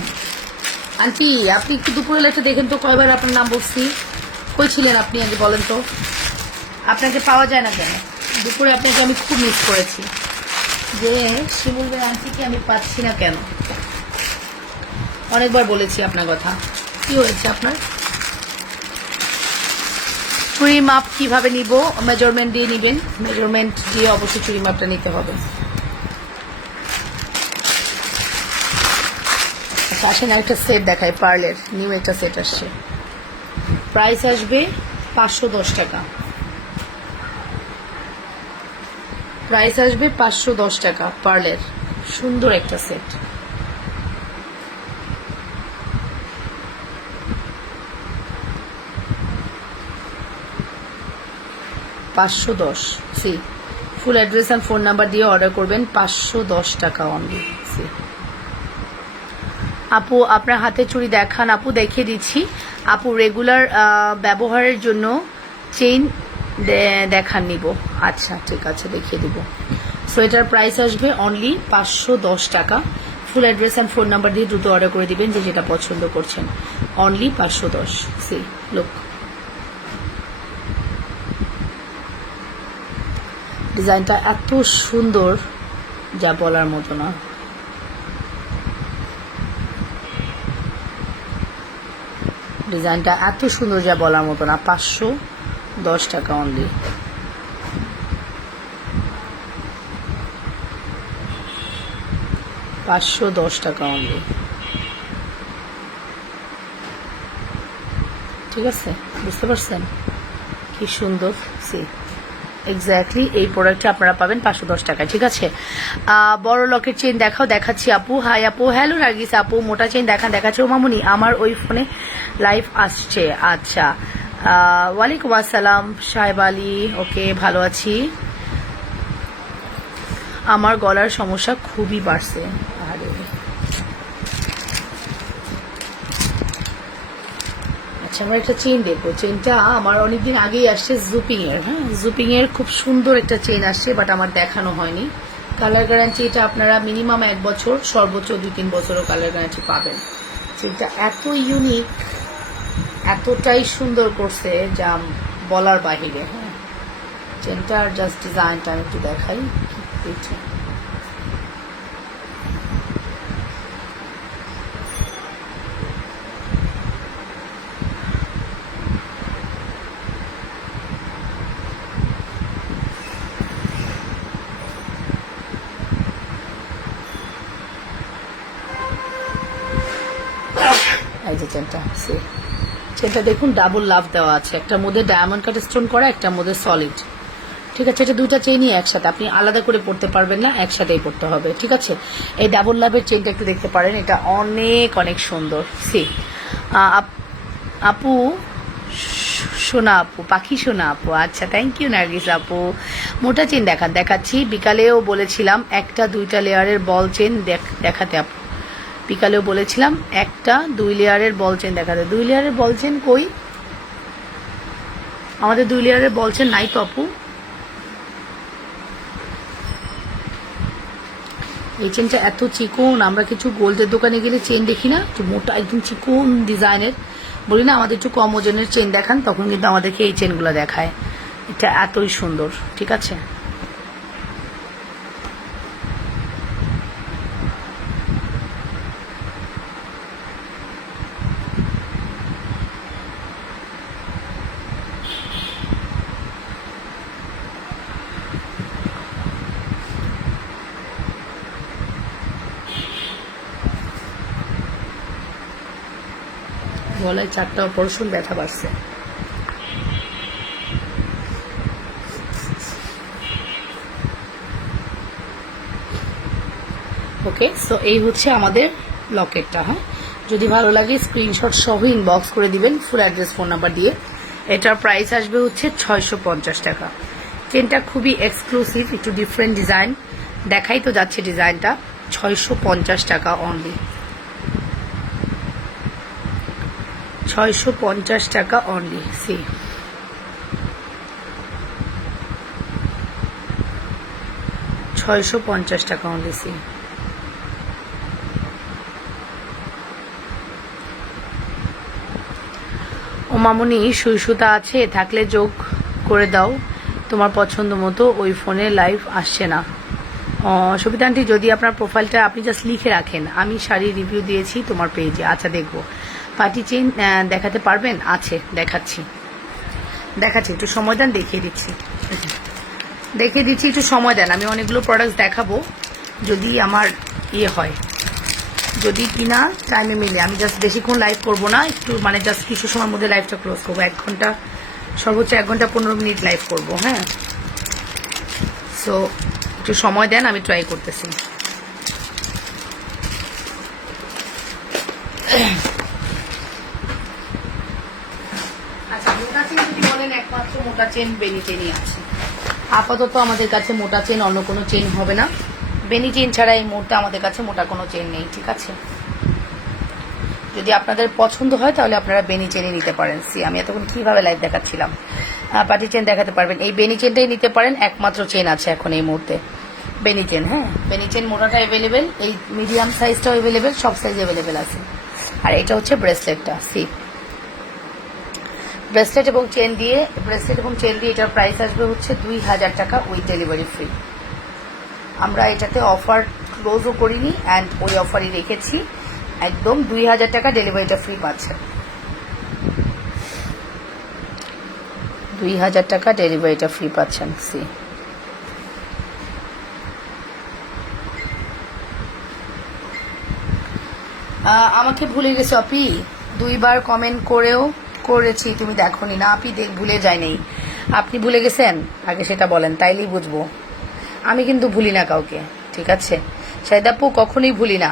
আন্টি আপনি একটু দুপুরে লেটে দেখেন তো কয়বার আপনার নাম বলছি, কই ছিলেন আপনি আগে বলেন তো, আপনাকে পাওয়া যায় না কেন? দুপুরে আপনাকে আমি খুব মিস করেছি, যে শিমুল ভাই আন্টিকে আমি পাচ্ছি না কেন, অনেকবার বলেছি আপনার কথা। কি হয়েছে আপনার? চুড়ি মাপ কিভাবে নিব? মেজারমেন্ট দিয়ে নিবেন, মেজারমেন্ট দিয়ে অবশ্যই চুড়ি মাপটা নিতে হবে। আচ্ছা আসেন একটা সেট দেখায়, পার্লের নিউ একটা সেট আসছে, প্রাইস আসবে 510 টাকা, প্রাইস আসবে 510 টাকা, পার্লের সুন্দর একটা সেট। $510, সি full address and phone number দিয়ে অর্ডার করবেন, 510 টাকা অনলি। সি আপু আপনার হাতে চুড়ি দেখান আপু, দেখিয়ে দিচ্ছি আপু, রেগুলার ব্যবহারের জন্য চেইন দেখান নিব, আচ্ছা ঠিক আছে দেখিয়ে দিব। সো এটার প্রাইস আসবে অনলি 510 টাকা, ফুল অ্যাড্রেস অ্যান্ড ফোন নাম্বার দিয়ে দ্রুত অর্ডার করে দিবেন যে যেটা পছন্দ করছেন, অনলি 510। সি লুক, ডিজাইনটা এত সুন্দর যা বলার মতো না, ডিজাইনটা এত সুন্দর যা বলার মতো না, 510 টাকা অনলি। $510 অনলি, ঠিক আছে, বুঝতে পারছেন কি সুন্দর। সি এক্স্যাক্টলি এই প্রোডাক্টটা আপনারা পাবেন 510 টাকায়, ঠিক আছে। বড় লকের চেন দেখাও, দেখাচ্ছি আপু। হাই আপু, হ্যালো নার্গিস আপু, মোটা চেন দেখাচ্ছে। ও মামুনি আমার ওই ফোনে লাইভ আসছে, আচ্ছা ওয়ালাইকুম আসসালাম সাহেব আলী, ওকে ভালো আছি। আমার গলার সমস্যা খুবই বাড়ছে, আরে আচ্ছা আমরা একটা চেন দেখবো, চেনটা আমার অনেকদিন আগেই আসছে জুপিং এর, হ্যাঁ জুপিং এর খুব সুন্দর একটা চেন আসছে, বাট আমার দেখানো হয়নি। কালার গ্যারান্টি এটা আপনারা মিনিমাম 1 বছর, সর্বোচ্চ 2-3 বছরও কালার গ্যারান্টি পাবেন। চেনটা এত ইউনিক, এতটাই সুন্দর করছে যা বলার বাহিরে। হ্যাঁ চেনটার জাস্ট ডিজাইনটা আমি একটু দেখাই, এইটা এই যে চেনটা, চেনটা দেখুন ডাবল লাভ দেওয়া আছে, একটার মধ্যে ডায়মন্ড কাট স্টোন করা, একটার মধ্যে সলিড, ঠিক আছে, এটা দুইটা চেনই একসাথে, আপনি আলাদা করে পড়তে পারবেন না, একসাথেই পড়তে হবে। ঠিক আছে, এই ডাবল লাভের চেনটা একটু দেখতে পারেন, এটা অনেক অনেক সুন্দর। সি আপু, সোনা আপু, পাখি সোনা আপু, আচ্ছা থ্যাংক ইউ নার্গিস আপু। মোটা চেন দেখাচ্ছি। বিকালেও বলেছিলাম একটা 2টা লেয়ারের বল চেন দেখাতে আপু, বিকালেও বলেছিলাম একটা 2 লেয়ারের বল চেন দেখাতে। 2 লেয়ারের বল চেন কই? আমাদের 2 লেয়ারের বল চেন নাই তো আপু। এই চেনটা এত চিকন, আমরা কিছু গোল্ডের দোকানে গেলে চেন দেখি না, একটু মোটা একদম চিকন ডিজাইনের, বলি না আমাদের একটু কম ওজনের চেন দেখান, তখন কিন্তু আমাদেরকে এই চেনগুলো দেখায়। এটা এতই সুন্দর। ঠিক আছে, গলায় 4টা অপারেশন, ব্যথা বাড়ছে। ওকে, সো এই হচ্ছে আমাদের লকেটটা। হ্যাঁ, যদি ভালো লাগে স্ক্রিনশট সহ ইনবক্স করে দিবেন ফুল অ্যাড্রেস ফোন নাম্বার দিয়ে। এটার প্রাইস আসবে হচ্ছে 650 টাকা। চেনটা খুবই এক্সক্লুসিভ, একটু ডিফারেন্ট ডিজাইন, দেখাই তো যাচ্ছে ডিজাইনটা। 650 টাকা অনলি, 650 টাকা অনলি। সি 650 টাকা অনলি। সি ও মামুনি, সুই সুতা আছে থাকলে যোগ করে দাও, তোমার পছন্দ মতো, ওই ফোনে লাইভ আসছে না। সবিতা আন্টি, যদি আপনার প্রোফাইলটা আপনি জাস্ট লিখে রাখেন, আমি শাড়ি রিভিউ দিয়েছি তোমার পেজে। আচ্ছা দেখবো। পার্টি চেইন দেখাতে পারবেন? আছে, দেখাচ্ছি, একটু সময় দেন, দেখিয়ে দিচ্ছি, একটু সময় দেন। আমি অনেকগুলো প্রোডাক্টস দেখাবো, যদি আমার ইয়ে হয়, যদি কিনা টাইমে মিলে। আমি জাস্ট বেশিক্ষণ লাইভ করবো না, একটু মানে জাস্ট কিছু সময়ের মধ্যে লাইভটা ক্লোজ করবো। 1 ঘন্টা, সর্বোচ্চ 1 ঘন্টা 15 মিনিট লাইভ করবো। হ্যাঁ, সো একটু সময় দেন, আমি ট্রাই করতেছি। আচ্ছা, মোটা চেন যদি বলেন, একমাত্র মোটা চেন বেনি চেনই আছে আপাতত আমাদের কাছে। মোটা চেন অন্য কোনো চেন হবে না, বেনি চেন ছাড়া এই মুহূর্তে আমাদের কাছে মোটা কোনো চেন নেই। ঠিক আছে, যদি আপনাদের পছন্দ হয় তাহলে আপনারা বেনি চেনই নিতে পারেন। সি আমি এতক্ষণ কিভাবে লাইভ দেখাচ্ছিলাম, পার্টি চেন দেখাতে পারবেন, এই বেনি চেনটাই নিতে পারেন, একমাত্র চেন আছে এখন এই মুহূর্তে বেনি চেন। হ্যাঁ, বেনি চেন মোটাটা অ্যাভেলেবেল, এই মিডিয়াম সাইজটাও অ্যাভেলেবেল, সব সাইজ অ্যাভেলেবেল আছে। আর এটা হচ্ছে ব্রেসলেটটা। সি ব্রেসলেট এবং চেন দিয়ে, এটার প্রাইস আসবে হচ্ছে 2000 টাকা উইথ ডেলিভারি ফ্রি। আমরা এটাতে অফার ক্লোজও করিনি, অ্যান্ড ওই অফারই রেখেছি, একদম 2000 টাকা ডেলিভারিটা ফ্রি পাচ্ছেন। 2000 টাকা ডেলিভারিটা ফ্রি পাচ্ছেন। সি আমাকে ভুলে গেছো আপি, 2বার কমেন্ট করেছি, তুমি দেখোনি না আপি? ভুলে যাই নেই। আপনি ভুলে গেছেন, আগে সেটা বলেন, তাইলেই বুঝবো। আমি কিন্তু ভুলি না কাউকে। ঠিক আছে শাহিদাপু, কখনোই ভুলি না।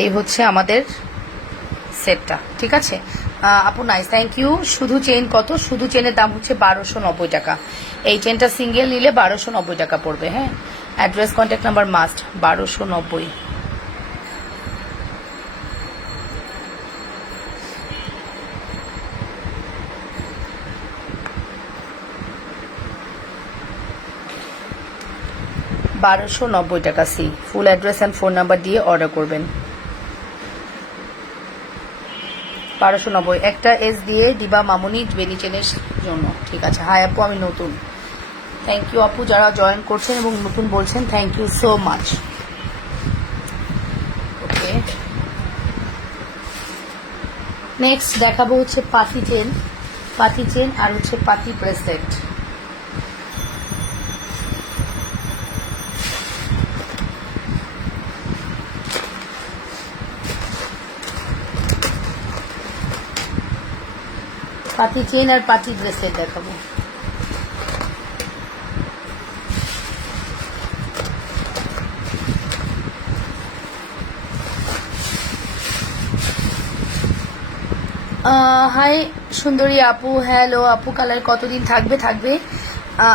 এই হচ্ছে আমাদের সেটটা। ঠিক আছে আপু, নাইস, থ্যাংক ইউ। শুধু চেইন কত? শুধু চেনের দাম হচ্ছে 1290 টাকা। এই চেনটা সিঙ্গেল নিলে 1290 টাকা পড়বে। হ্যাঁ, অ্যাড্রেস কন্ট্যাক্ট নাম্বার মাস্ট, 1290। টাকা। সি full address and phone number দিয়ে অর্ডার করবেন। 1290। একটা এস দিয়ে দিবা মামুনি বেনি চেনের জন্য। ঠিক আছে। হাই আপু, আমি নতুন। থ্যাংক ইউ আপু, যারা জয়েন করছেন এবং নতুন বলছেন, thank you so much. Okay, next দেখাবো হচ্ছে পাতি চেন আর হচ্ছে পাতি ব্রেসলেট। পাতি চেন আর পাতি ব্রেসলেট দেখাবো। হাই সুন্দরী আপু, হ্যালো আপু, কালার কতদিন থাকবে? থাকবে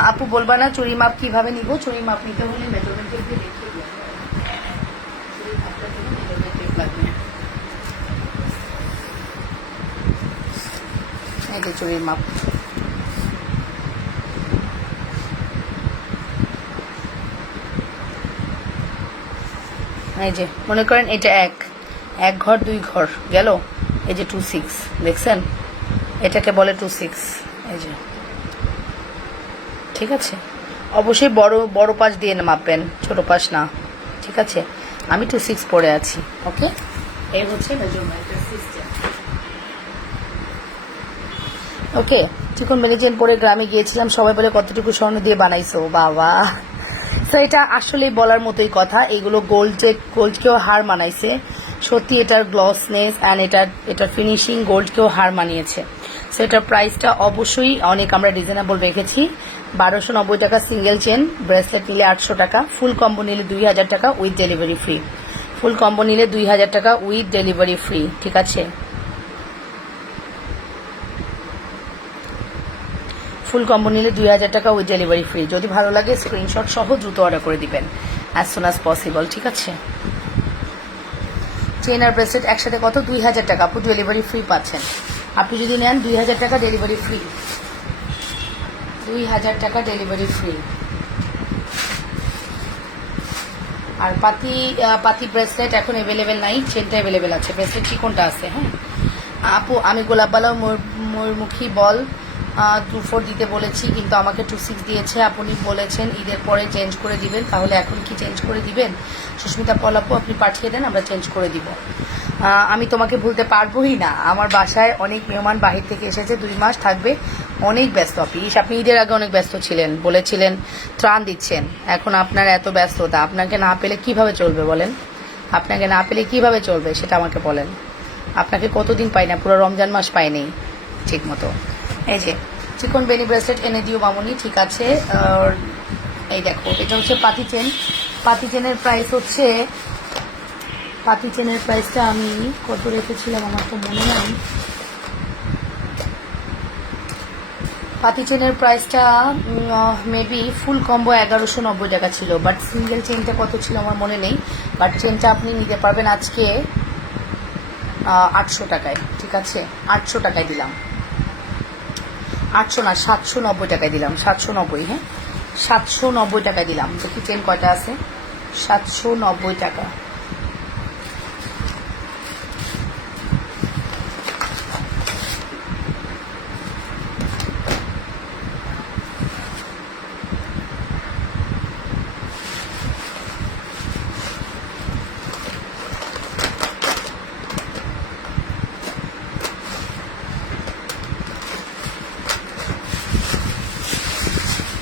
আপু, বলবা না চুরি মাপ কিভাবে নিব? চুরি মাপ নিতে হলে মেজারমেন্ট টেপ দিয়ে দেখিয়ে দিও। চুরি মাপটার জন্য মেজারমেন্ট টেপ লাগবে। এই যে চুরির মাপ। এই যে মনে করেন এটা এক ঘর 2 ঘর গেল, এই যে 2.6 দেখছেন, এটাকে বলে 2.6। এই যে ঠিক আছে, অবশ্যই বড় বড় পাশ দিয়ে মাপবেন, ছোট পাশ না, ঠিক আছে। আমি 2.6 পরে আছি, ওকে। এই হচ্ছে মেজারমেন্টের সিস্টেম, ওকে। চিকন মেনেজেন পরে গ্রামে গিয়েছিলাম, সবাই বলে কতটুকু স্বর্ণ দিয়ে বানাইছো বাবা। তো এটা আসলে বলার মতোই কথা, এগুলো গোল্ডকেও হার মানাইছে সত্যি, এটার গ্লসনেস অ্যান্ড এটার ফিনিশিং গোল্ডকেও হার মানিয়েছে। সো এটার প্রাইসটা অবশ্যই অনেক আমরা রিজনেবল রেখেছি। 1290 টাকা সিঙ্গেল চেন, ব্রেসলেট নিলে 800 টাকা, ফুল কম্বো নিলে 2000 টাকা with delivery free. Full combo নিলে 2000 টাকা উইথ ডেলিভারি ফ্রি, ঠিক আছে। ফুল কম্বো নিলে 2000 টাকা উইথ ডেলিভারি ফ্রি। যদি ভালো লাগে স্ক্রিনশট সহ দ্রুত অর্ডার করে দিবেন, অ্যাজ সুন অ্যাজ পসিবল, ঠিক আছে। চেন আর ব্রেসলেট একসাথে কত? 2000 টাকা, আপু ডেলিভারি ফ্রি পাচ্ছেন। আপনি যদি নেন 2000 টাকা ডেলিভারি ফ্রি, 2000 টাকা ডেলিভারি ফ্রি। আর পাতি ব্রেসলেট এখন অ্যাভেলেবেল নাই, চেনটা অ্যাভেলেবেল আছে, ব্রেসলেট চিকনটা আছে। হ্যাঁ আপু, আমি গোলাপবালা ময়ূরমুখী বল 2.4 দিতে বলেছি, কিন্তু আমাকে 2.6 দিয়েছে। আপনি বলেছেন ঈদের পরে চেঞ্জ করে দিবেন, তাহলে এখন কি চেঞ্জ করে দিবেন? সুস্মিতা পল আপু, আপনি পাঠিয়ে দেন, আমরা চেঞ্জ করে দিব। আমি তোমাকে ভুলতে পারবোই না, আমার বাসায় অনেক মেহমান বাহির থেকে এসেছে, 2 মাস থাকবে, অনেক ব্যস্ত। আপনি ঈদের আগে অনেক ব্যস্ত ছিলেন, বলেছিলেন ত্রাণ দিচ্ছেন, এখন আপনার এত ব্যস্ততা, আপনাকে না পেলে কিভাবে চলবে বলেন? আপনাকে না পেলে কিভাবে চলবে সেটা আমাকে বলেন। আপনাকে কতদিন পাই না, পুরো রমজান মাস পাইনি ঠিক মতো। এই যে চিকন বেনি ব্রেসলেট এনে দিও মামুনি, ঠিক আছে। আর এই দেখো, এটা হচ্ছে পাতি চেন। পাতি চেনের প্রাইসটা আমি কত রেখেছিলাম আমার তো মনে নাই। পাতি চেনের প্রাইসটা মেবি ফুল কম্বো 1190 টাকা ছিল, বাট সিঙ্গেল চেনটা কত ছিল আমার মনে নেই। বাট চেনটা আপনি নিতে পারবেন আজকে 800 টাকায়, ঠিক আছে। 800 টাকায় দিলাম, 800 না 790 টাকায় দিলাম, 790, হ্যাঁ 790 টাকায় দিলাম। দেখি চেন কয়টা আছে, 790 টাকা।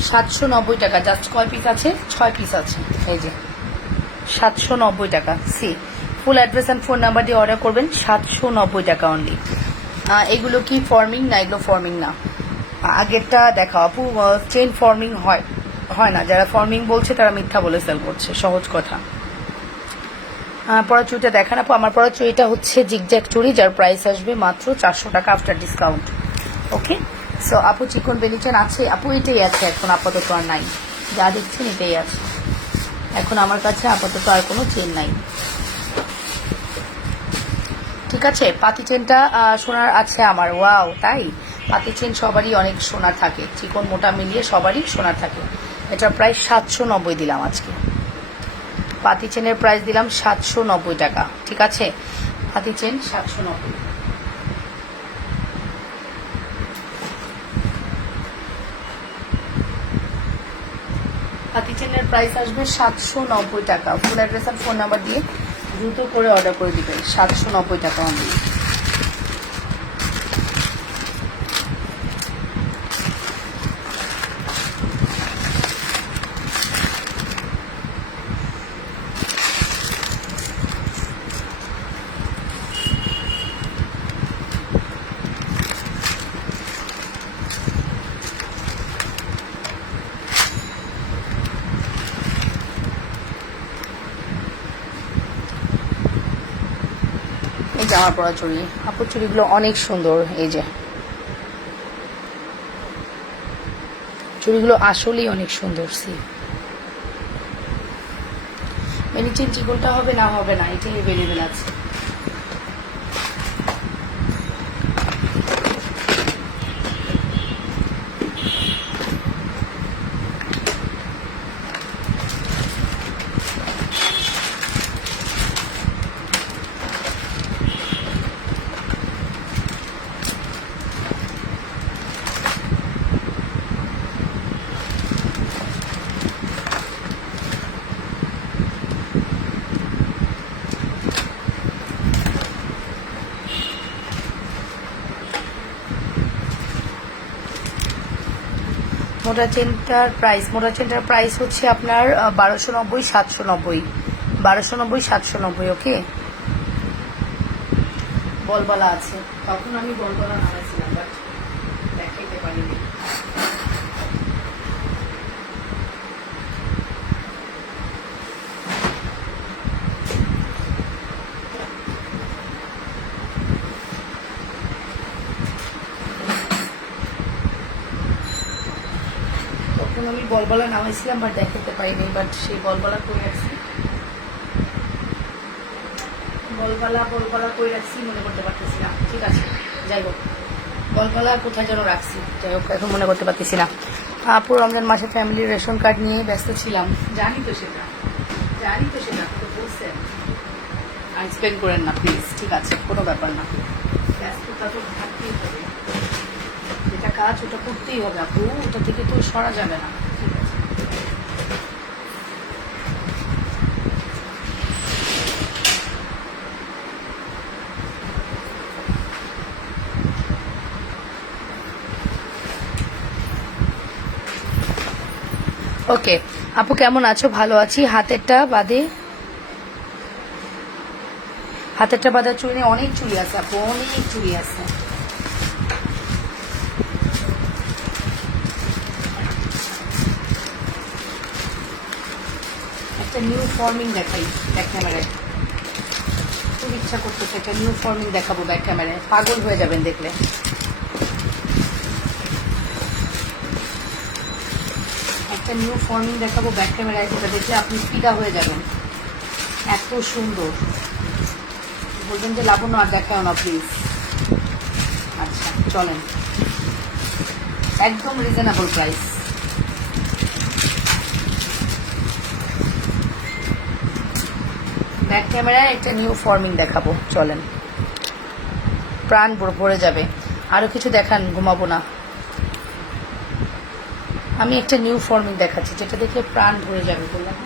$790 টাকা, জাস্ট কয় পিস আছে? 6 পিস আছে। এই যে 790 টাকা। সি full address and phone number দিয়ে অর্ডার করবেন, 790 টাকা অনলি। এগুলো কি ফর্মিং না? এগুলো ফর্মিং না। আগেরটা দেখাও আপু, চেইন ফর্মিং হয় না, যারা ফর্মিং বলছে তারা মিথ্যা বলে সেল করছে, সহজ কথা। পরা চুড়িটা দেখান আপু। আমার পরা চুড়িটা হচ্ছে জিগজ্যাগ চুড়ি, যার প্রাইস আসবে মাত্র 400 টাকা আফটার ডিসকাউন্ট, ওকে। সো আপু চিকন বেনি চেন আছে আপু, এটাই আছে এখন আপাতত, আর নাই, যা দেখছেন এটাই আছে এখন আমার কাছে আপাতত, আর কোনো চেন নাই, ঠিক আছে। পাতি চেনটা সোনার আছে আমার, ওয়াও তাই? পাতি চেন সবারই অনেক সোনার থাকে, চিকন মোটা মিলিয়ে সবারই সোনার থাকে। এটার প্রাইস 790 দিলাম আজকে, পাতি চেনের প্রাইস দিলাম 790 টাকা, ঠিক আছে। পাতি চেন 790। পাতি চেনের প্রাইস আসবে 790 টাকা। ফুল অ্যাড্রেস আর ফোন নাম্বার দিয়ে দ্রুত করে অর্ডার করে দিবেন, 790 টাকা অনলি। এই জামা পরা চুড়ি। আপুর চুড়িগুলো অনেক সুন্দর। এই যে চুড়িগুলো আসলেই অনেক সুন্দর। সি মেনিচেন চিকনটা হবে না হবে না, এটাই অ্যাভেলেবেল আছে। মোটা চেনটার প্রাইস হচ্ছে আপনার 1290 790, 1290 790। ওকে, বলবালা আছে। তখন আমি বলবালা নামাইছিলাম, বাট দেখাইতে পারিনি। তখন আমি বলবালা নামাইছিলাম, বাট দেখাতে পারিনি। বাট সেই বলবালা করে রাখছি, বলবালা করে রাখছি, মনে করতে পারতেছি না। ঠিক আছে, যাই হোক, বলবালা কোথায় যেন রাখছি, যাই হোক এখন মনে করতে পারতেছি না। পুরো রমজান মাসে ফ্যামিলির রেশন কার্ড নিয়ে ব্যস্ত ছিলাম। জানি তো সেটা তো বলছেন। আর স্পেন্ড করেন না প্লিজ, ঠিক আছে, কোনো ব্যাপার না। ব্যস্ততা তো থাকতেই হবে, যেটা কাজ ওটা করতেই হবে আপু, ওটা থেকে তো সরা যাবে না। ঠিক আছে, ওকে আপু কেমন আছো? ভালো আছি। হাতেরটা বাদে চুড়ি অনেক চুড়ি আছে আপু, অনেক চুড়ি আছে। একটা নিউ ফর্মিং দেখাই ব্যাক ক্যামেরায়, খুব ইচ্ছা করতেছে একটা নিউ ফর্মিং দেখাবো ব্যাক ক্যামেরায়, পাগল হয়ে যাবেন দেখলে। একটা নিউ ফর্মিং দেখাবো ব্যাক ক্যামেরায়, যেটা দেখলে আপনি ফিদা হয়ে যাবেন, এত সুন্দর। বলবেন যে লাবণ্য আর দেখাও না প্লিজ। আচ্ছা চলেন, একদম রিজনেবল প্রাইস। ব্যাক ক্যামেরায় একটা নিউ ফর্মিং দেখাবো, চলেন, প্রাণ ভরে যাবে। আরো কিছু দেখান, ঘুমাবো না। আমি একটা নিউ ফর্মিং দেখাচ্ছি, যেটা দেখলে প্রাণ ভরে যাবে বললাম।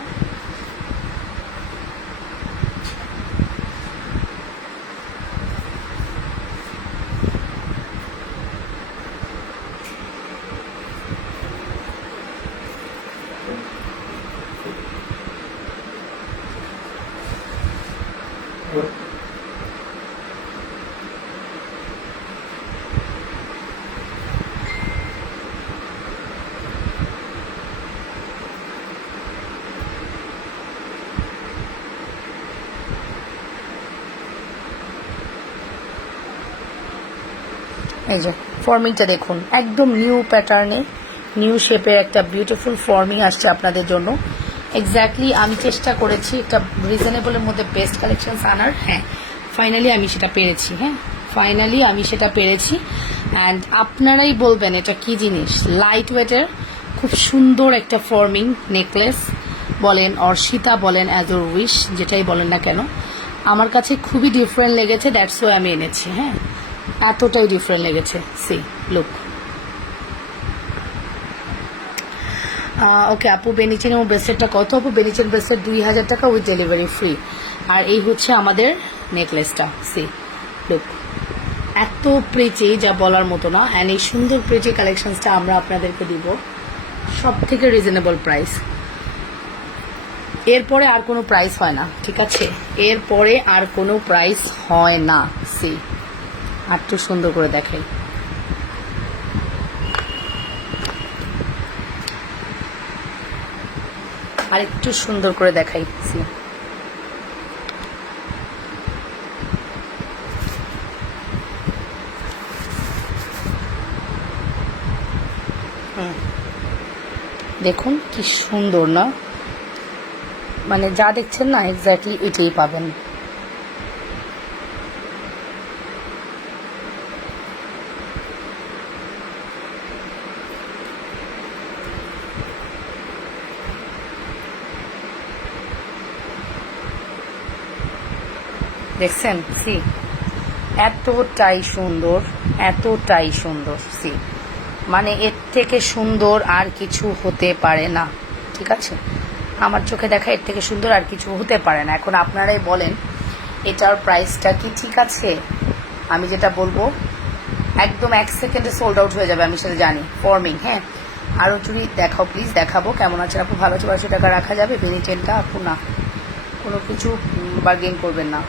এই যে ফর্মিংটা দেখুন, একদম নিউ প্যাটার্নে নিউ শেপের একটা বিউটিফুল ফর্মিং আসছে আপনাদের জন্য। এক্স্যাক্টলি আমি চেষ্টা করেছি একটা রিজনেবলের মধ্যে বেস্ট কালেকশন আনার। হ্যাঁ, ফাইনালি আমি সেটা পেরেছি। অ্যান্ড আপনারাই বলবেন এটা কি জিনিস। লাইট ওয়েটের খুব সুন্দর একটা ফর্মিং নেকলেস বলেন, অর্শিতা বলেন, অ্যাজ ওর উইশ, যেটাই বলেন না কেন, আমার কাছে খুবই ডিফারেন্ট লেগেছে, দ্যাটস ওয়াই আমি এনেছি। হ্যাঁ, এতটাই ডিফারেন্ট লেগেছে। C look. ওকে আপু, বেনিচেন এবং ব্রেসলেটটা কত? আপু বেনিচেন ব্রেসলেট 2000 টাকা উইথ ডেলিভারি ফ্রি। আর এই হচ্ছে আমাদের নেকলেসটা। সি লুক, এত প্রিচি যা বলার মতো না। অ্যান্ড এই সুন্দর প্রিচি কালেকশনসটা আমরা আপনাদেরকে দিব সব থেকে রিজনেবল প্রাইস। এরপরে আর কোনো প্রাইস হয় না, ঠিক আছে? এরপরে আর কোনো প্রাইস হয় না। সি আর একটু সুন্দর করে দেখাই, আর একটু সুন্দর করে দেখাই। সি দেখুন কি সুন্দর না, মানে যা দেখছেন না এক্স্যাক্টলি এটাই পাবেন। দেখছেন সি, এতটাই সুন্দর, এতটাই সুন্দর সি, মানে এর থেকে সুন্দর আর কিছু হতে পারে না। ঠিক আছে, আমার চোখে দেখা এর থেকে সুন্দর আর কিছু হতে পারে না। এখন আপনারাই বলেন এটার প্রাইসটা কি ঠিক আছে? আমি যেটা বলবো একদম 1 সেকেন্ডে সোল্ড আউট হয়ে যাবে, আমি সেটা জানি। ফর্মিং, হ্যাঁ আরও চুড়ি দেখাও প্লিজ, দেখাবো কেমন আছে আপু। ভালো 1200 টাকা রাখা যাবে বেনিটেনটা আপু? না, কোনো কিছু বার্গেন করবেন না।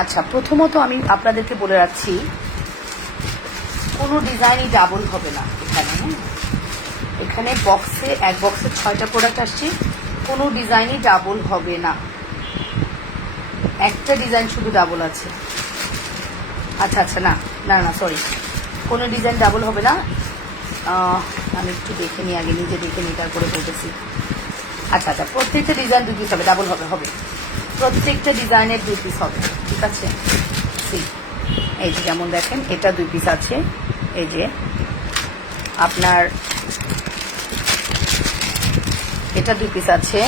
আচ্ছা, প্রথমত আমি আপনাদেরকে বলে রাখছি কোনো ডিজাইনই ডাবল হবে না এখানে। এখানে বক্সে, এক বক্সে 6টা প্রোডাক্ট আসছে, কোনো ডিজাইনই ডাবল হবে না। একটা ডিজাইন শুধু ডাবল আছে। আচ্ছা আচ্ছা, না না না সরি, কোনো ডিজাইন ডাবল হবে না। আমি একটু দেখে নিই আগে, নিজে দেখে নিই তারপরে বলতেছি। আচ্ছা আচ্ছা, প্রত্যেকটা ডিজাইন 2 পিস হবে, ডাবল হবে, হবে প্রত্যেকটা ডিজাইনের 2 পিস হবে। ঠিক আছে, এই যে যেমন দেখেন এটা 2 পিস আছে, এই যে আপনার এটা 2 পিস আছে,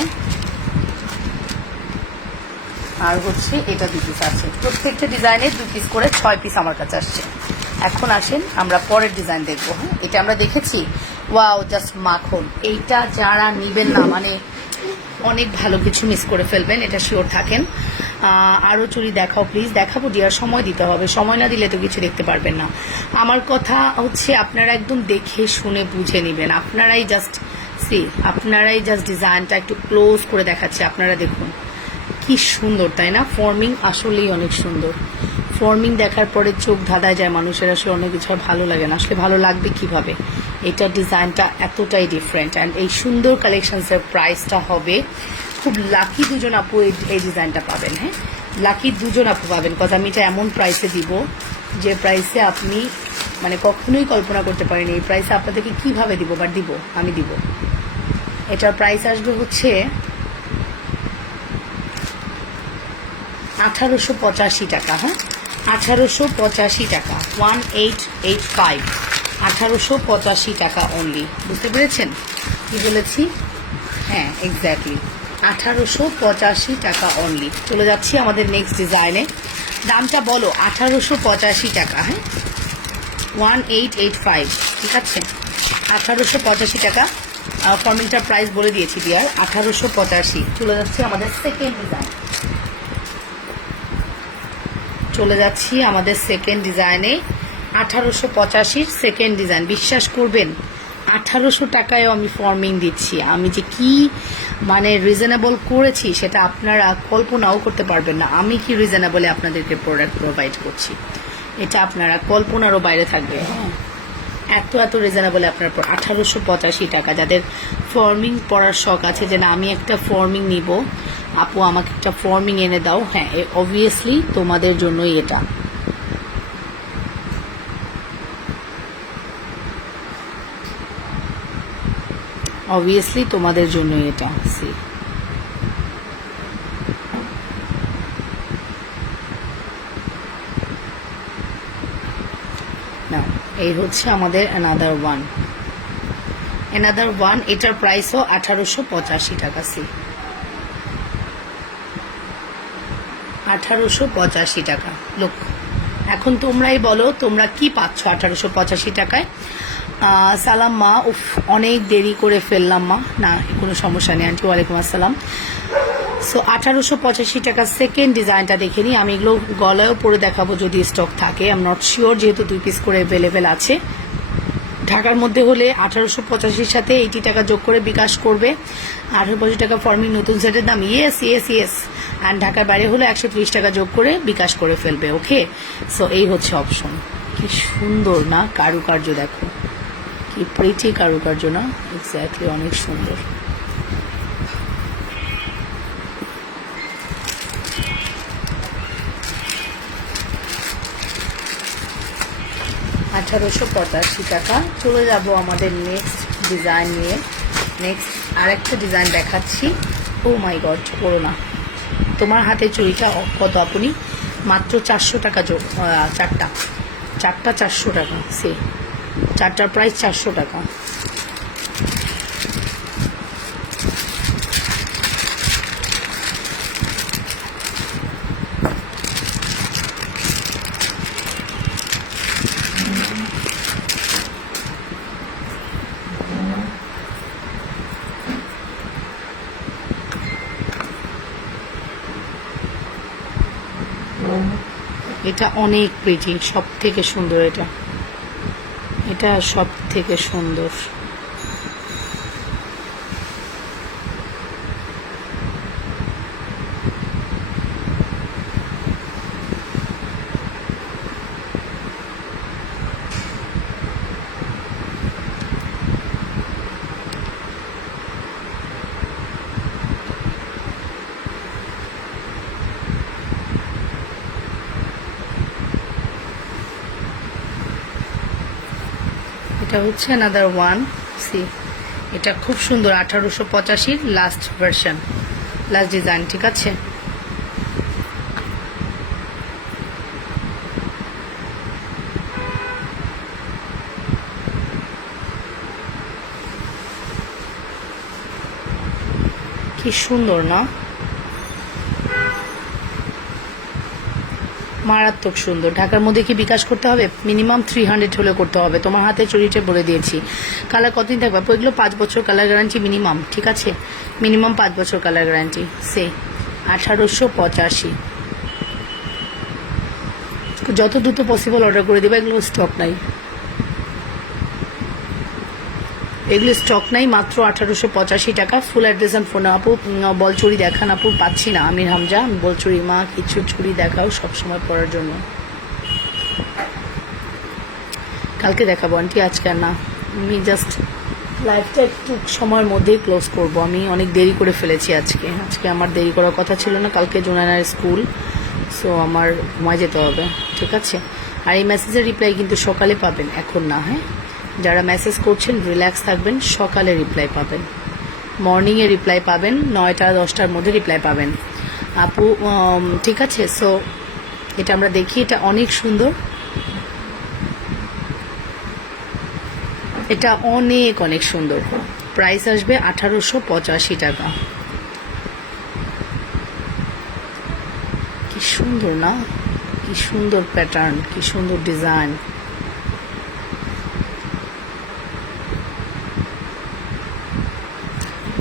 আর হচ্ছে এটা 2 পিস আছে। প্রত্যেকটা ডিজাইনের 2 পিস করে 6 পিস আমার কাছে আসছে। এখন আসেন আমরা পরের ডিজাইন দেখবো। হ্যাঁ, এটা আমরা দেখেছি, ওয়াও জাস্ট মাখন। এইটা যারা নিবেন না মানে অনেক ভালো কিছু মিস করে ফেলবেন, এটা শিওর থাকেন। আরও চুড়ি দেখাও প্লিজ। দেখাবো ডিয়ার, সময় দিতে হবে, সময় না দিলে তো কিছু দেখতে পারবেন না। আমার কথা হচ্ছে আপনারা একদম দেখে শুনে বুঝে নেবেন। আপনারাই জাস্ট ডিজাইনটা একটু ক্লোজ করে দেখাচ্ছে, আপনারা দেখুন কি সুন্দর, তাই না? ফর্মিং আসলেই অনেক সুন্দর। ফর্মিং দেখার পরে চোখ ধাঁধায় যায় মানুষের, আসলে অনেক কিছু আর ভালো লাগে না। আসলে ভালো লাগবে কিভাবে? এটার ডিজাইনটা এতটাই ডিফারেন্ট, অ্যান্ড এই সুন্দর কালেকশনসের প্রাইসটা হবে খুব লাকি। 2জন আপু এই ডিজাইনটা পাবেন। হ্যাঁ, লাকি 2জন আপু পাবেন, কথা আমি এটা এমন প্রাইসে দিব যে প্রাইসে আপনি মানে কখনোই কল্পনা করতে পারেনি। এই প্রাইসে আপনাদেরকে কিভাবে দিব, বাট দিব, আমি দিব। এটার প্রাইস আসবে হচ্ছে 1885 টাকা। হ্যাঁ, 1885 টাকা, 1885, 1885 টাকা অনলি। বুঝতে পেরেছেন কি বলেছি? হ্যাঁ এক্স্যাক্টলি 1885 টাকা অনলি। চলে যাচ্ছি আমাদের নেক্সট ডিজাইনে। দামটা বলো, 1885 টাকা। হ্যাঁ, 1885, ঠিক আছে 1885 টাকা। ফর্মিংটার প্রাইস বলে দিয়েছি ডিয়ার, 1885। চলে যাচ্ছে আমাদের সেকেন্ড ডিজাইন, চলে যাচ্ছি আমাদের সেকেন্ড ডিজাইনে। 1885 সেকেন্ড ডিজাইন। বিশ্বাস করবেন 1800 টাকায়ও আমি ফর্মিং দিচ্ছি। আমি যে কি মানে রিজনেবল করেছি সেটা আপনারা কল্পনাও করতে পারবেন না। আমি কি রিজনেবলে আপনাদেরকে প্রোডাক্ট প্রোভাইড করছি, এটা আপনারা কল্পনারও বাইরে থাকবে। হ্যাঁ, এত এত রিজনেবলে আপনার 1885 টাকা। যাদের ফর্মিং পরার শখ আছে যে না আমি একটা ফর্মিং নিব, আপু আমাকে একটা ফর্মিং এনে দাও, হ্যাঁ অবভিয়াসলি তোমাদের জন্যই এটা। অবভিয়াসলি তোমাদের জন্যই এটা। সি, না এই হচ্ছে আমাদের অ্যানাদার ওয়ান। এটার প্রাইসও 1885 টাকা। সি, 1885 টাকা। লোক এখন তোমরাই বলো তোমরা কি পাচ্ছ 1885 টাকায়। সালাম মা, উফ অনেক দেরি করে ফেললাম মা। না কোনো সমস্যা নেই আন্টি, ওয়ালাইকুম আসসালাম। সো 1885 টাকা সেকেন্ড ডিজাইনটা দেখে নিই। আমি এগুলো গলায়ও পরে দেখাবো যদি স্টক থাকে, আই এম নট শিওর, যেহেতু 2 পিস করে অ্যাভেলেবেল আছে। ঢাকার মধ্যে হলে 1885 সাথে 80 টাকা যোগ করে বিকাশ করবে। 1885 টাকা ফর্মিং নতুন সেটের দাম। Yes yes yes. অ্যান্ড ঢাকার বাইরে হলে 130 টাকা যোগ করে বিকাশ করে ফেলবে। ওকে, সো এই হচ্ছে অপশন। কি সুন্দর না কারুকার্য, দেখো কি প্রিটি কারুকার্য না, এক্স্যাক্টলি অনেক সুন্দর। $1885 টাকা। চলে যাব আমাদের নেক্সট ডিজাইন নিয়ে। নেক্সট আরেকটা ডিজাইন দেখাচ্ছি। ও মাই গড, করো না। তোমার হাতে চুড়িটা কত আপনি? মাত্র 400 টাকা চারটা 400 টাকা। সে চারটার প্রাইস 400 টাকা। এটা অনেক প্রিটি, সব থেকে সুন্দর। এটা সব থেকে সুন্দর। এটা হচ্ছে another one, সি এটা খুব সুন্দর। 1885 লাস্ট ভার্সন, লাস্ট ডিজাইন, ঠিক আছে। কি সুন্দর না, মারাত্মক সুন্দর। ঢাকার মধ্যে কি বিকাশ করতে হবে? মিনিমাম 300 হলে করতে হবে। তোমার হাতে চুরিটা বলে দিয়েছি। কালার কতদিন থাকবে? ওইগুলো 5 বছর কালার গ্যারান্টি মিনিমাম, ঠিক আছে। মিনিমাম 5 বছর কালার গ্যারান্টি। সে 1885। যত দ্রুত পসিবল অর্ডার করে দেবে, এগুলো স্টক নাই, এগুলো স্টক নাই। মাত্র 1885 টাকা। ফুল অ্যাড্রেস অ্যান্ড ফোন। আপু বলচুরি দেখান আপু, পাচ্ছি না। আমির হামজা, বলচুরি মা কিছু চুড়ি দেখাও সবসময় পরার জন্য। কালকে দেখাবো আন্টি, আজকে আর না। আমি জাস্ট লাইফটা একটু সময়ের মধ্যেই ক্লোজ করব। আমি অনেক দেরি করে ফেলেছি আজকে আমার দেরি করার কথা ছিল না। কালকে জুনায়নার স্কুল, সো আমার ঘুমায় যেতে হবে, ঠিক আছে। আর এই মেসেজের রিপ্লাই কিন্তু সকালে পাবেন, এখন না। হ্যাঁ, যারা মেসেজ করছেন রিল্যাক্স থাকবেন, সকালে রিপ্লাই পাবেন, মর্নিংয়ে রিপ্লাই পাবেন, 9টা 10টার মধ্যে রিপ্লাই পাবেন আপু, ঠিক আছে। সো এটা আমরা দেখি, এটা অনেক সুন্দর, এটা অনেক অনেক সুন্দর। প্রাইস আসবে 1885 টাকা। কি সুন্দর না, কি সুন্দর প্যাটার্ন, কি সুন্দর ডিজাইন।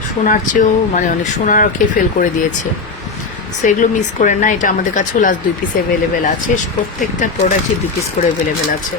সোনার চেয়েও মানে অনেক সোনারকে ফেল করে দিয়েছে। সো এগুলো মিস করেন না। এটা আমাদের কাছেও লাস্ট 2 পিস অ্যাভেলেবেল আছে। প্রত্যেকটা প্রোডাক্টই 2 পিস করে অ্যাভেলেবেল আছে।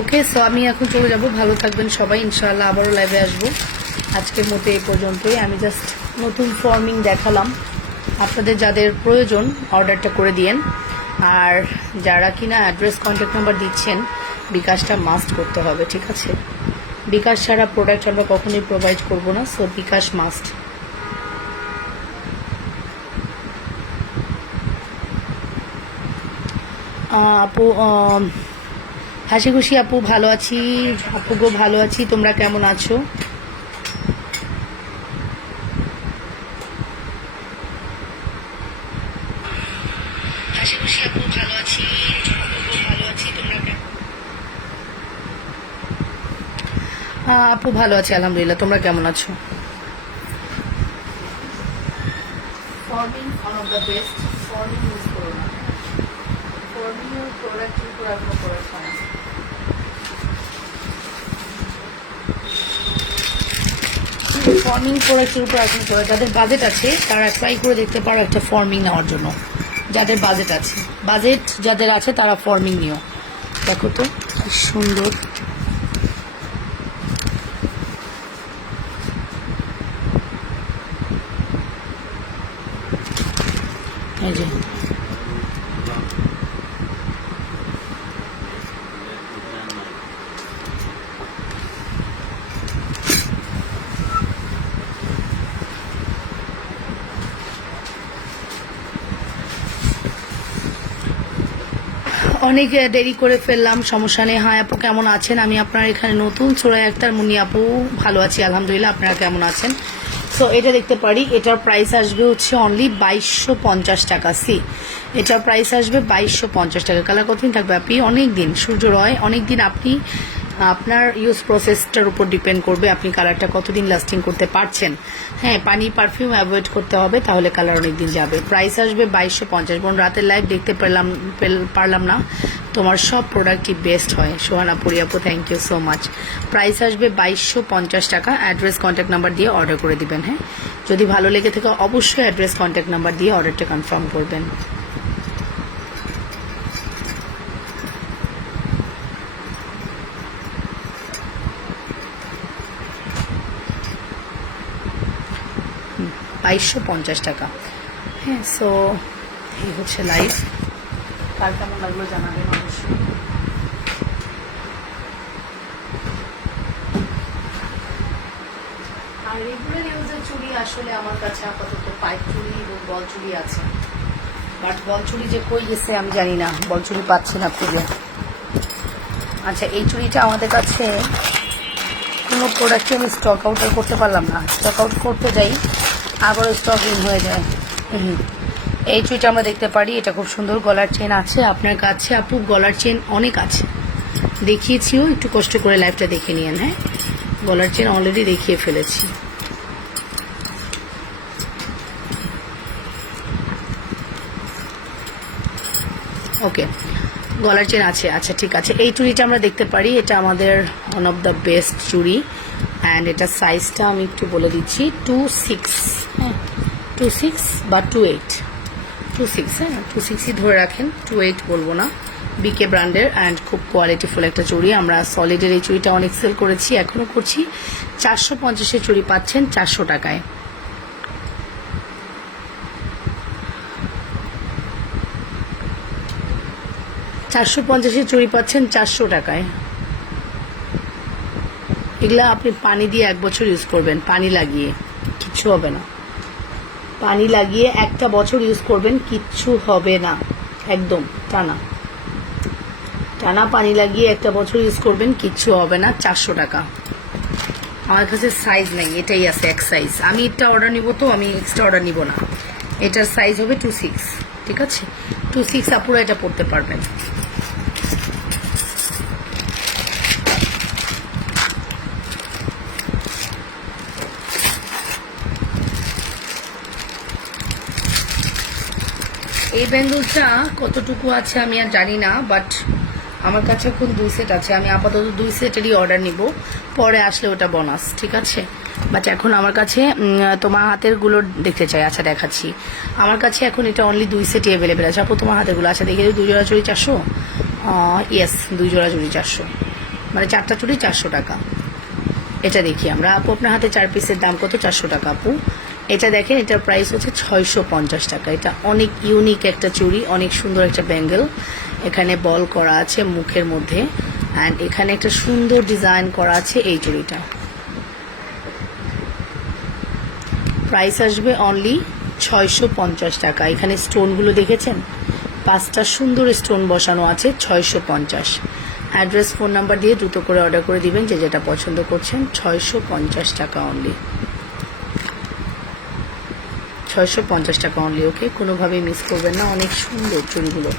ওকে, সো আমি এখন চলে যাব। ভালো থাকবেন সবাই, ইনশাআল্লাহ আবারও লাইভে আসবো। আজকের মতো এই পর্যন্তই। আমি জাস্ট নতুন ফর্মিং দেখালাম। আপনাদের যাদের প্রয়োজন অর্ডারটা করে দিয়েন। আর যারা কিনা অ্যাড্রেস কন্ট্যাক্ট নাম্বার দিচ্ছেন, বিকাশটা মাস্ট করতে হবে, ঠিক আছে। বিকাশ ছাড়া প্রোডাক্ট আমরা কখনোই প্রোভাইড করব না। সো বিকাশ মাস্ট। আপু হাসি খুশি আপু, ভালো আছি আপু গো, ভালো আছি। তোমরা কেমন আছো? হাসি খুশি আপু, ভালো আছি আপু গো, ভালো আছি। তোমরা আপু ভালো আছি আলহামদুলিল্লাহ। তোমরা কেমন আছো? Forming one of the best. Forming use করো না, ফর্মিং এর প্রোডাক্টের উপর এখনো প্রোডাক্ট হয় না। ফর্মিং প্রোডাক্টের উপর এখন করে যাদের বাজেট আছে তারা ট্রাই করে দেখতে পারো একটা ফর্মিং নেওয়ার জন্য। যাদের বাজেট আছে, বাজেট যাদের আছে তারা ফর্মিং নিও। দেখো তো কি সুন্দর, এই যে অনেক দেরি করে ফেললাম, সমস্যা নেই। হ্যাঁ আপু কেমন আছেন? আমি আপনার এখানে নতুন সুরাইয়া আক্তার মুন্নি আপু, ভালো আছি আলহামদুলিল্লাহ। আপনারা কেমন আছেন? সো এটা দেখতে পারি, এটার প্রাইস আসবে হচ্ছে অনলি 2250 টাকা। সি এটার প্রাইস আসবে 2250 টাকা। কালার কতদিন থাকবে আপনি? অনেক দিন। সূর্যরয় অনেক দিন। আপনি আপনার ইউজ প্রসেসটার উপর ডিপেন্ড করবে আপনি কালারটা কতদিন লাস্টিং করতে পারছেন। হ্যাঁ, পানি পারফিউম অ্যাভয়েড করতে হবে, তাহলে কালার অনেক দিন যাবে। প্রাইস আসবে 2250। বোন রাতের লাইভ দেখতে পারলাম না, তোমার সব প্রোডাক্টই বেস্ট হয়। সোহানা পুরিয়াপু thank you so much. Price আসবে 2250 টাকা। অ্যাড্রেস কন্ট্যাক্ট নাম্বার দিয়ে অর্ডার করে দিবেন। হ্যাঁ, যদি ভালো লেগে থাকে অবশ্যই অ্যাড্রেস কন্ট্যাক্ট নাম্বার দিয়ে অর্ডারটা কনফার্ম করবেন। $2250 টাকা। হ্যাঁ, সো এই হচ্ছে লাইভ। কার কেমন লাগলো জানাবেন অবশ্যই। আর রেগুলার ইউজের চুড়ি আসলে আমার কাছে আপাতত পাইপ চুড়ি এবং বল চুড়ি আছে, বাট বল চুড়ি যে কই গেছে আমি জানি না, বল চুড়ি পাচ্ছি না খুঁজে। আচ্ছা, এই চুড়িটা আমাদের কাছে কোনো প্রোডাক্টে আমি স্টক আউট করতে পারলাম না, স্টক আউট করতে যাই আবারও স্টক ইন হয়ে যায়। এই চুড়িটা আমরা দেখতে পারি, এটা খুব সুন্দর। গলার চেন আছে আপনার কাছে আপু? গলার চেন অনেক আছে, দেখিয়েছিও, একটু কষ্ট করে লাইভটা দেখে নিয়েন। হ্যাঁ, গলার চেন অলরেডি দেখিয়ে ফেলেছি। ওকে, গলার চেন আছে। আচ্ছা ঠিক আছে, এই চুড়িটা আমরা দেখতে পারি, এটা আমাদের ওয়ান অফ দ্য বেস্ট চুড়ি। অ্যান্ড এটার সাইজটা আমি একটু বলে দিচ্ছি, 26। হ্যাঁ, 26 বা 28, 26। হ্যাঁ, 26ই ধরে রাখেন, 28 বলবো না। বিকে ব্র্যান্ডের অ্যান্ড খুব কোয়ালিটিফুল একটা চুড়ি। আমরা সলিডের এই চুড়িটা অনেক সেল করেছি, এখনও করছি। 450-এর চুড়ি পাচ্ছেন 400 টাকায়। $450-এর চুড়ি পাচ্ছেন 400 টাকায়। এগুলা আপনি পানি দিয়ে 1 বছর ইউজ করবেন, পানি লাগিয়ে, কিচ্ছু হবে না। পানি লাগিয়ে 1টা বছর ইউজ করবেন, কিচ্ছু হবে না। একদম টানা টানা পানি লাগিয়ে 1টা বছর ইউজ করবেন, কিচ্ছু হবে না। 400 টাকা। আমার কাছে সাইজ নেই, এটাই আছে এক সাইজ। আমি এটা অর্ডার নিব, তো আমি এক্সট্রা অর্ডার নিব না। এটার সাইজ হবে 26। ঠিক আছে, 26 আপুরা এটা পড়তে পারবেন। এই ব্যাঙ্গলটা কতটুকু আছে আমি আর জানি না, বাট আমার কাছে এখন 2 সেট আছে। আমি আপাতত 2 সেটেরই অর্ডার নিব, পরে আসলে ওটা বোনাস। ঠিক আছে, বাট এখন আমার কাছে তোমার হাতের গুলো দেখতে চাই। আচ্ছা দেখাচ্ছি, আমার কাছে এখন এটা অনলি 2 সেটই অ্যাভেলেবেল আছে। আপু তোমার হাতের গুলো, আচ্ছা দেখে 2 জোড়া চুড়ি 400। ইয়েস, 2 জোড়া চুড়ি 400, মানে 4টা চুড়ি 400 টাকা। এটা দেখি আমরা। আপু আপনার হাতে 4 পিসের দাম কত? 400 টাকা আপু। এটা দেখেন, এটার প্রাইস হচ্ছে 650 টাকা। এটা অনেক ইউনিক একটা চুড়ি, অনেক সুন্দর একটা ব্যাঙ্গেল। এখানে বল করা আছে মুখের মধ্যে, অ্যান্ড এখানে একটা সুন্দর ডিজাইন করা আছে এই চুড়িটা। প্রাইস আসবে অনলি 650 টাকা। এখানে স্টোনগুলো দেখেছেন, 5টা সুন্দর স্টোন বসানো আছে। 650। অ্যাড্রেস ফোন নাম্বার দিয়ে দ্রুত করে অর্ডার করে দিবেন, যে যেটা পছন্দ করছেন। 650 টাকা অনলি, 650 টাকা অনলি। ওকে, কোনোভাবেই মিস করবেন না, অনেক সুন্দর চুড়িগুলো।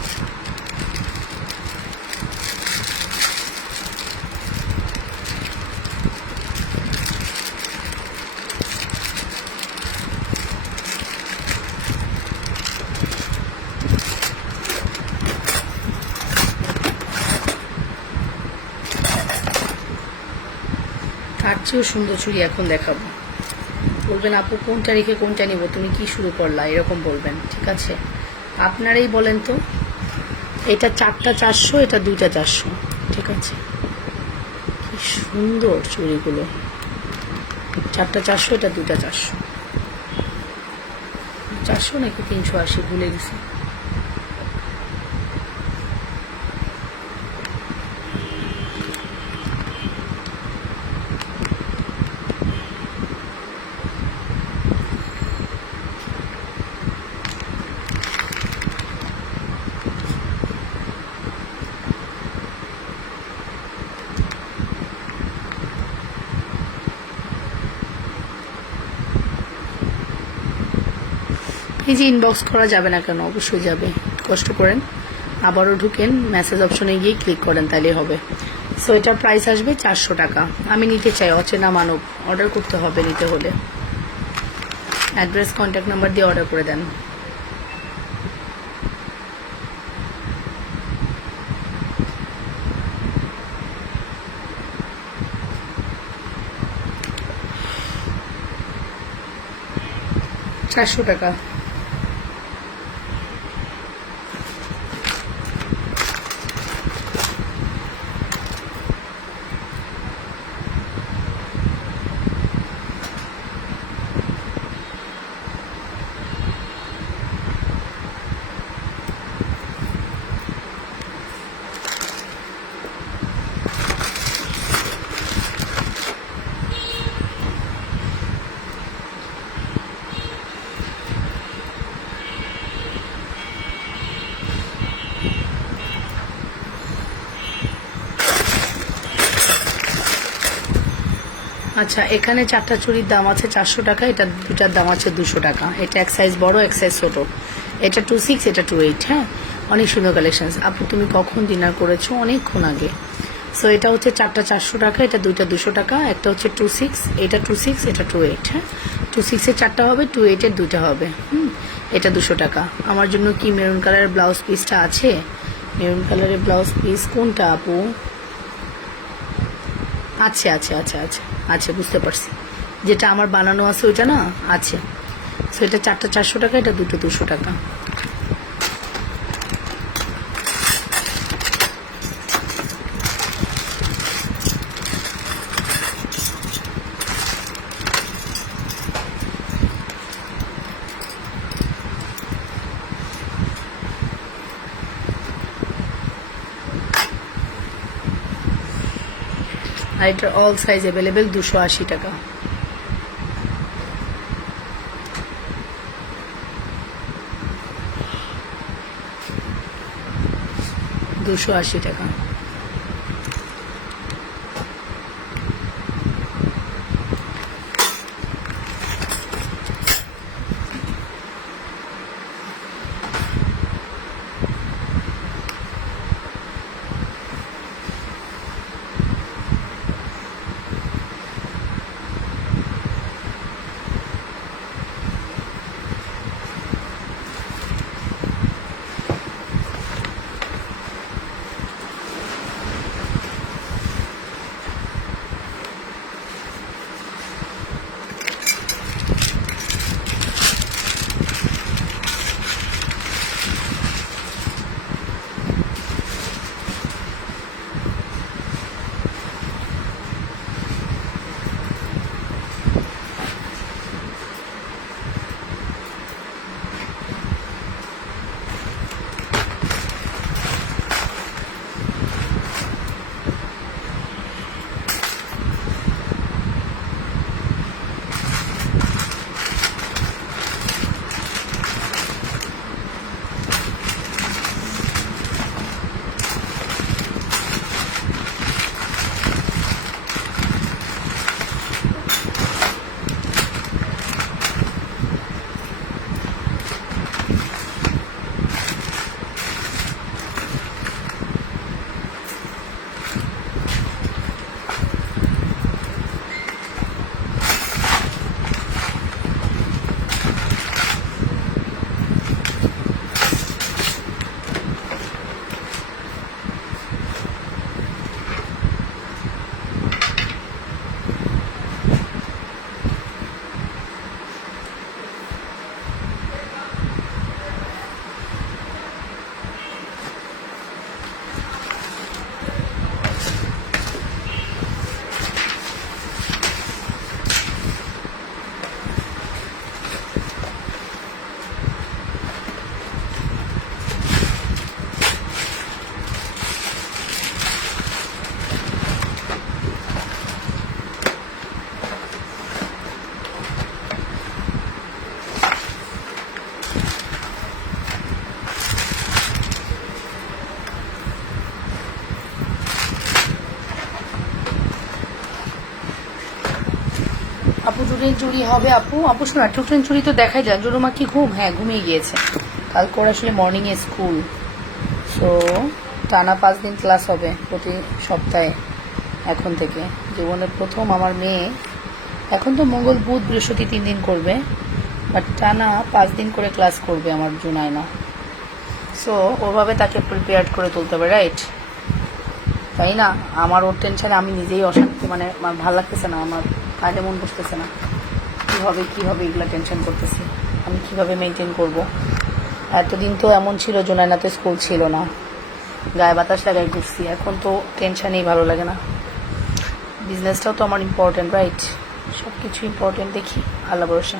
তার চেয়েও সুন্দর চুড়ি এখন দেখাবো। বলবেন আপু কোনটা রেখে কোনটা নিব, তুমি কি শুরু করলা, এরকম বলবেন। ঠিক আছে, আপনারাই বলেন তো। এটা 4টা 400, এটা 2টা 400। ঠিক আছে, কি সুন্দর চুড়িগুলো। 4টা 400, এটা 2টা 400। 400 নাকি 380 ভুলে গেছি। এই যে ইনবক্স করা যাবে না কেন? অবশ্যই যাবে, কষ্ট করেন, আবারও ঢুকেন, মেসেজ অপশনে গিয়ে ক্লিক করেন, তাহলে হবে। সো এটার প্রাইস আসবে 400 টাকা। আমি নিতে চাই, অচেনা মানব, অর্ডার করতে হবে নিতে হলে। অ্যাড্রেস, কন্ট্যাক্ট নাম্বার দিয়ে অর্ডার করে দেন। চারশো টাকা। আচ্ছা, এখানে 4টা চুড়ির দাম আছে 400 টাকা, এটা দুটার দাম আছে 200 টাকা। এটা এক সাইজ বড়, এক সাইজ ছোট। এটা 26, এটা 28। হ্যাঁ, অনেক সুন্দর কালেকশন। আপু তুমি কখন ডিনার করেছো? অনেকক্ষণ আগে। সো এটা হচ্ছে 4টা 400 টাকা, এটা দুইটা 200 টাকা। একটা হচ্ছে 26, এটা 26, এটা 28। হ্যাঁ, 26-এর 4টা হবে, 28-এর 2টা হবে। এটা 200 টাকা। আমার জন্য কি মেরুন কালারের ব্লাউজ পিসটা আছে? মেরুন কালারের ব্লাউজ পিস কোনটা আপু? আছে আছে আছে আছে আছে, বুঝতে পারছি। যেটা আমার বানানো আছে ওইটা না, আছে। সো এটা 4টা 400 টাকা, এটা দুটো 200 টাকা। আর এটার অল সাইজ অ্যাভেলেবেল, 280 টাকা। 280 টাকা। আপু টুটেন চুরি হবে আপু? আপু শোনা, টুটেন চুরি তো দেখাই যায়। জোরুমা কি ঘুম? হ্যাঁ, ঘুমিয়ে গিয়েছে। কালকে ওর আসলে মর্নিংয়ে স্কুল, সো টানা 5 দিন ক্লাস হবে প্রতি সপ্তাহে এখন থেকে। জীবনের প্রথম আমার মেয়ে, এখন তো মঙ্গল বুধ বৃহস্পতি 3 দিন করবে, বাট টানা 5 দিন করে ক্লাস করবে আমার জুনায়না। সো ওভাবে তাকে প্রিপেয়ার করে তুলতে হবে, রাইট? তাই না? আমার ওর টেনশনে আমি নিজেই অশান্তি, মানে আমার ভালো লাগতেছে না, আমার কাজে মন বসতেছে না। কী হবে এগুলো টেনশন করতেছি, আমি কিভাবে মেনটেন করব। এতদিন তো এমন ছিল জুনায়না তো স্কুল ছিল না, গায়ে বাতাস লাগাই ঘুরছি, এখন তো টেনশনেই ভালো লাগে না। বিজনেসটাও তো আমার ইম্পর্টেন্ট, রাইট? সব কিছু ইম্পর্টেন্ট, দেখি আল্লাহ ভরসা।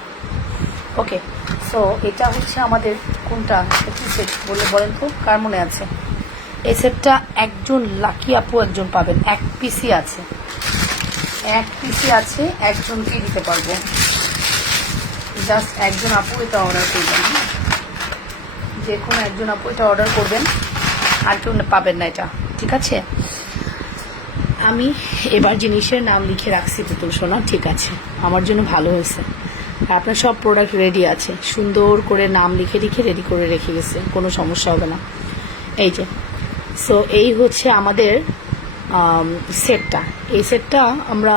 ওকে, সো এটা হচ্ছে আমাদের কোনটা, কি সেট বলেন তো, কার মনে আছে? এই সেটটা একজন লাকি আপু একজন পাবেন, 1 পিসি আছে, 1 পিসি আছে, একজনকেই দিতে পারবো। জাস্ট একজন আপু এটা অর্ডার করবেন, যে কোনো একজন আপু এটা অর্ডার করবেন, আর কেউ পাবেন না এটা, ঠিক আছে? আমি এবার জিনিসের নাম লিখে রাখছি পুতুল সোনা, ঠিক আছে? আমার জন্য ভালো হয়েছে, আপনার সব প্রোডাক্ট রেডি আছে, সুন্দর করে নাম লিখে রেডি করে রেখে গেছে, কোনো সমস্যা হবে না। এই যে, সো এই হচ্ছে আমাদের সেটটা। এই সেটটা আমরা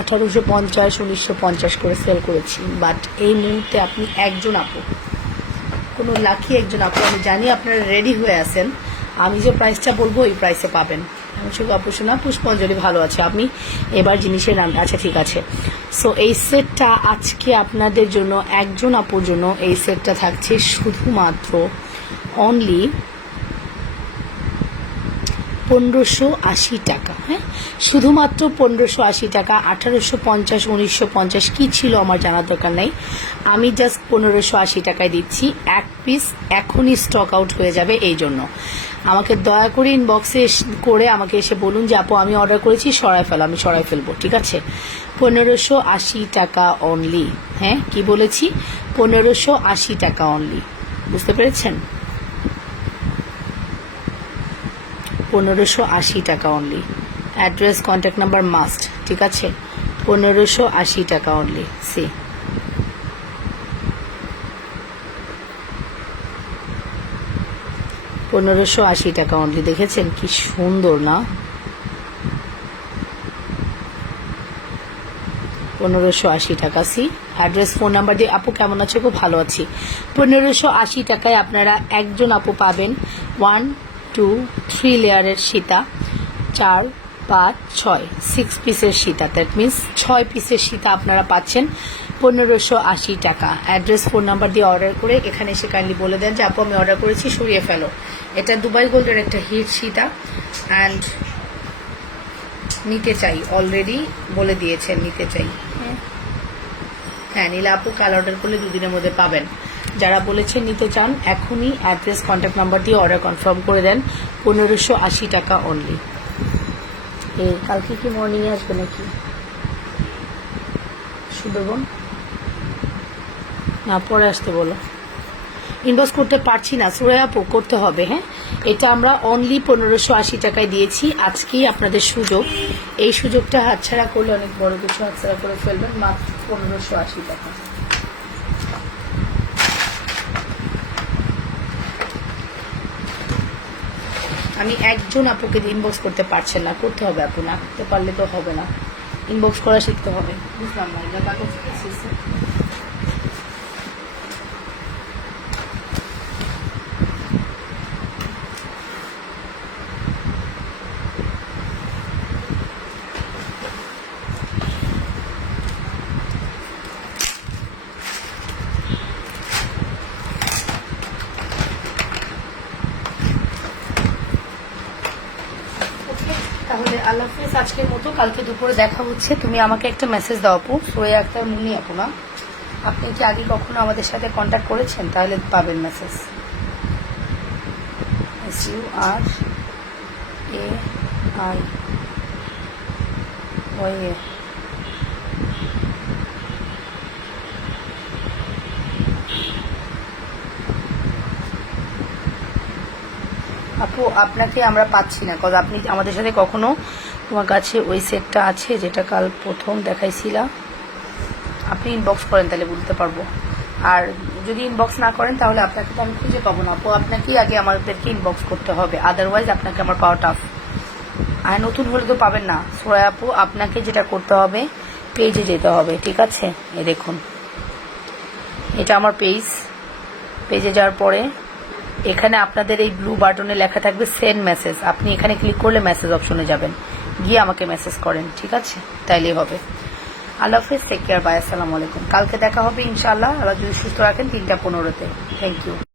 1850 1950 করে সেল করেছি, বাট এই মুহূর্তে আপনি একজন আপু, কোনো লাকি একজন আপু, আমি জানি আপনারা রেডি হয়ে আছেন, আমি যে প্রাইসটা বলবো এই প্রাইসে পাবেন। আমি শুধু আপু শোনা, পুষ্পাঞ্জলি ভালো আছে আপনি, এবার জিনিসের নাম, আচ্ছা ঠিক আছে। সো এই সেটটা আজকে আপনাদের জন্য, একজন আপুর জন্য এই সেটটা থাকছে শুধুমাত্র অনলি 1580 টাকা। হ্যাঁ, শুধুমাত্র 1580 টাকা। 1850 1950 কি ছিল আমার জানার দরকার নেই, আমি জাস্ট 1580 টাকায় দিচ্ছি। 1 পিস এখনই স্টক আউট হয়ে যাবে, এই জন্য আমাকে দয়া করে ইনবক্সে করে আমাকে এসে বলুন যে আপু আমি অর্ডার করেছি, সরাই ফেলো, আমি সরাই ফেলবো, ঠিক আছে? 1580 টাকা অনলি। হ্যাঁ, কি বলেছি? 1580 টাকা অনলি, বুঝতে পেরেছেন? 1580 টাকা only. Address contact number must, ঠিক আছে? 1580 টাকা অনলি। সি 1580 টাকা অনলি, দেখেছেন কি সুন্দর না? 1580 টাকা। সি অ্যাড্রেস ফোন নাম্বার দিয়ে, আপু কেমন আছে? খুব ভালো আছি। 1580 টাকায় আপনারা একজন আপু পাবেন 1 2 3 লেয়ারের সীতা, 4 5 6 6 পিসের সীতা, দ্যাট মিনস 6 পিসের সীতা আপনারা পাচ্ছেন 1580 টাকা। অ্যাড্রেস ফোন নাম্বার দিয়ে অর্ডার করে এখানে এসে কাইন্ডলি বলে দেন যে আপু আমি অর্ডার করেছি, সরিয়ে ফেলো। এটা দুবাই গোল্ডের একটা হিট সীতা, অ্যান্ড নিতে চাই, অলরেডি বলে দিয়েছেন নিতে চাই। হ্যাঁ, নীলা আপু কাল অর্ডার করলে 2 দিনের মধ্যে পাবেন। যারা বলেছেন নিতে চান এখনই অ্যাড্রেস কন্ট্যাক্ট নাম্বার দিয়ে অর্ডার কনফার্ম করে দেন, 1580 টাকা অনলি। কালকে কি মর্নিংয়ে আসবে নাকি সুন্দরবন? না, পরে আসতে বলো। ইনবক্স করতে পারছি না সুরাই আপু, করতে হবে। হ্যাঁ, এটা আমরা অনলি 1580 টাকায় দিয়েছি, আজকেই আপনাদের সুযোগ। এই সুযোগটা হাতছাড়া করলে অনেক বড় কিছু হাতছাড়া করে ফেলবেন, মাত্র 1580 টাকা। আমি একজন আপুকে ইনবক্স করতে পারছেন না, করতে হবে আপু, না করতে পারলে তো হবে না, ইনবক্স করা শিখতে হবে। বুঝলাম না, এটা কাগজ তাহলে আল্লাহ হাফেজ আজকের মতো, কালকে দুপুরে দেখা হচ্ছে। তুমি আমাকে একটা মেসেজ দাও আপু, সোয়া আক্তার মুন্নি আপু না? আপনি কি আগে কখনো আমাদের সাথে কন্ট্যাক্ট করেছেন? তাহলে পাবেন মেসেজ। SURAI আপু আপনাকে আমরা পাচ্ছি না, কজ আপনি আমাদের সাথে কখনো, তোমার কাছে ওই সেটটা আছে যেটা কাল প্রথম দেখাইছিলা, আপনি ইনবক্স করেন তাহলে বুঝতে পারবো। আর যদি ইনবক্স না করেন তাহলে আপনাকে তো আমি খুঁজে পাবো না আপু, আপনাকেই আগে আমাদেরকে ইনবক্স করতে হবে, আদারওয়াইজ আপনাকে আমার পাওয়া টাফ। আর নতুন হলে তো পাবেন না সোয়া আপু, আপনাকে যেটা করতে হবে পেজে যেতে হবে, ঠিক আছে? এই দেখুন এটা আমার পেজে যাওয়ার পরে এখানে আপনাদের এই ব্লু বাটনে লেখা থাকবে সেন্ড মেসেজ, আপনি এখানে ক্লিক করলে মেসেজ অপশনে যাবেন, গিয়ে আমাকে মেসেজ করেন, ঠিক আছে? তাইলেই হবে। আল্লাহ হাফেজ, টেক কেয়ার, বাই, আসসালামু আলাইকুম। কালকে দেখা হবে ইনশাআল্লাহ, আল্লাহ যদি সুস্থ রাখেন 3টা 15-তে। Thank you.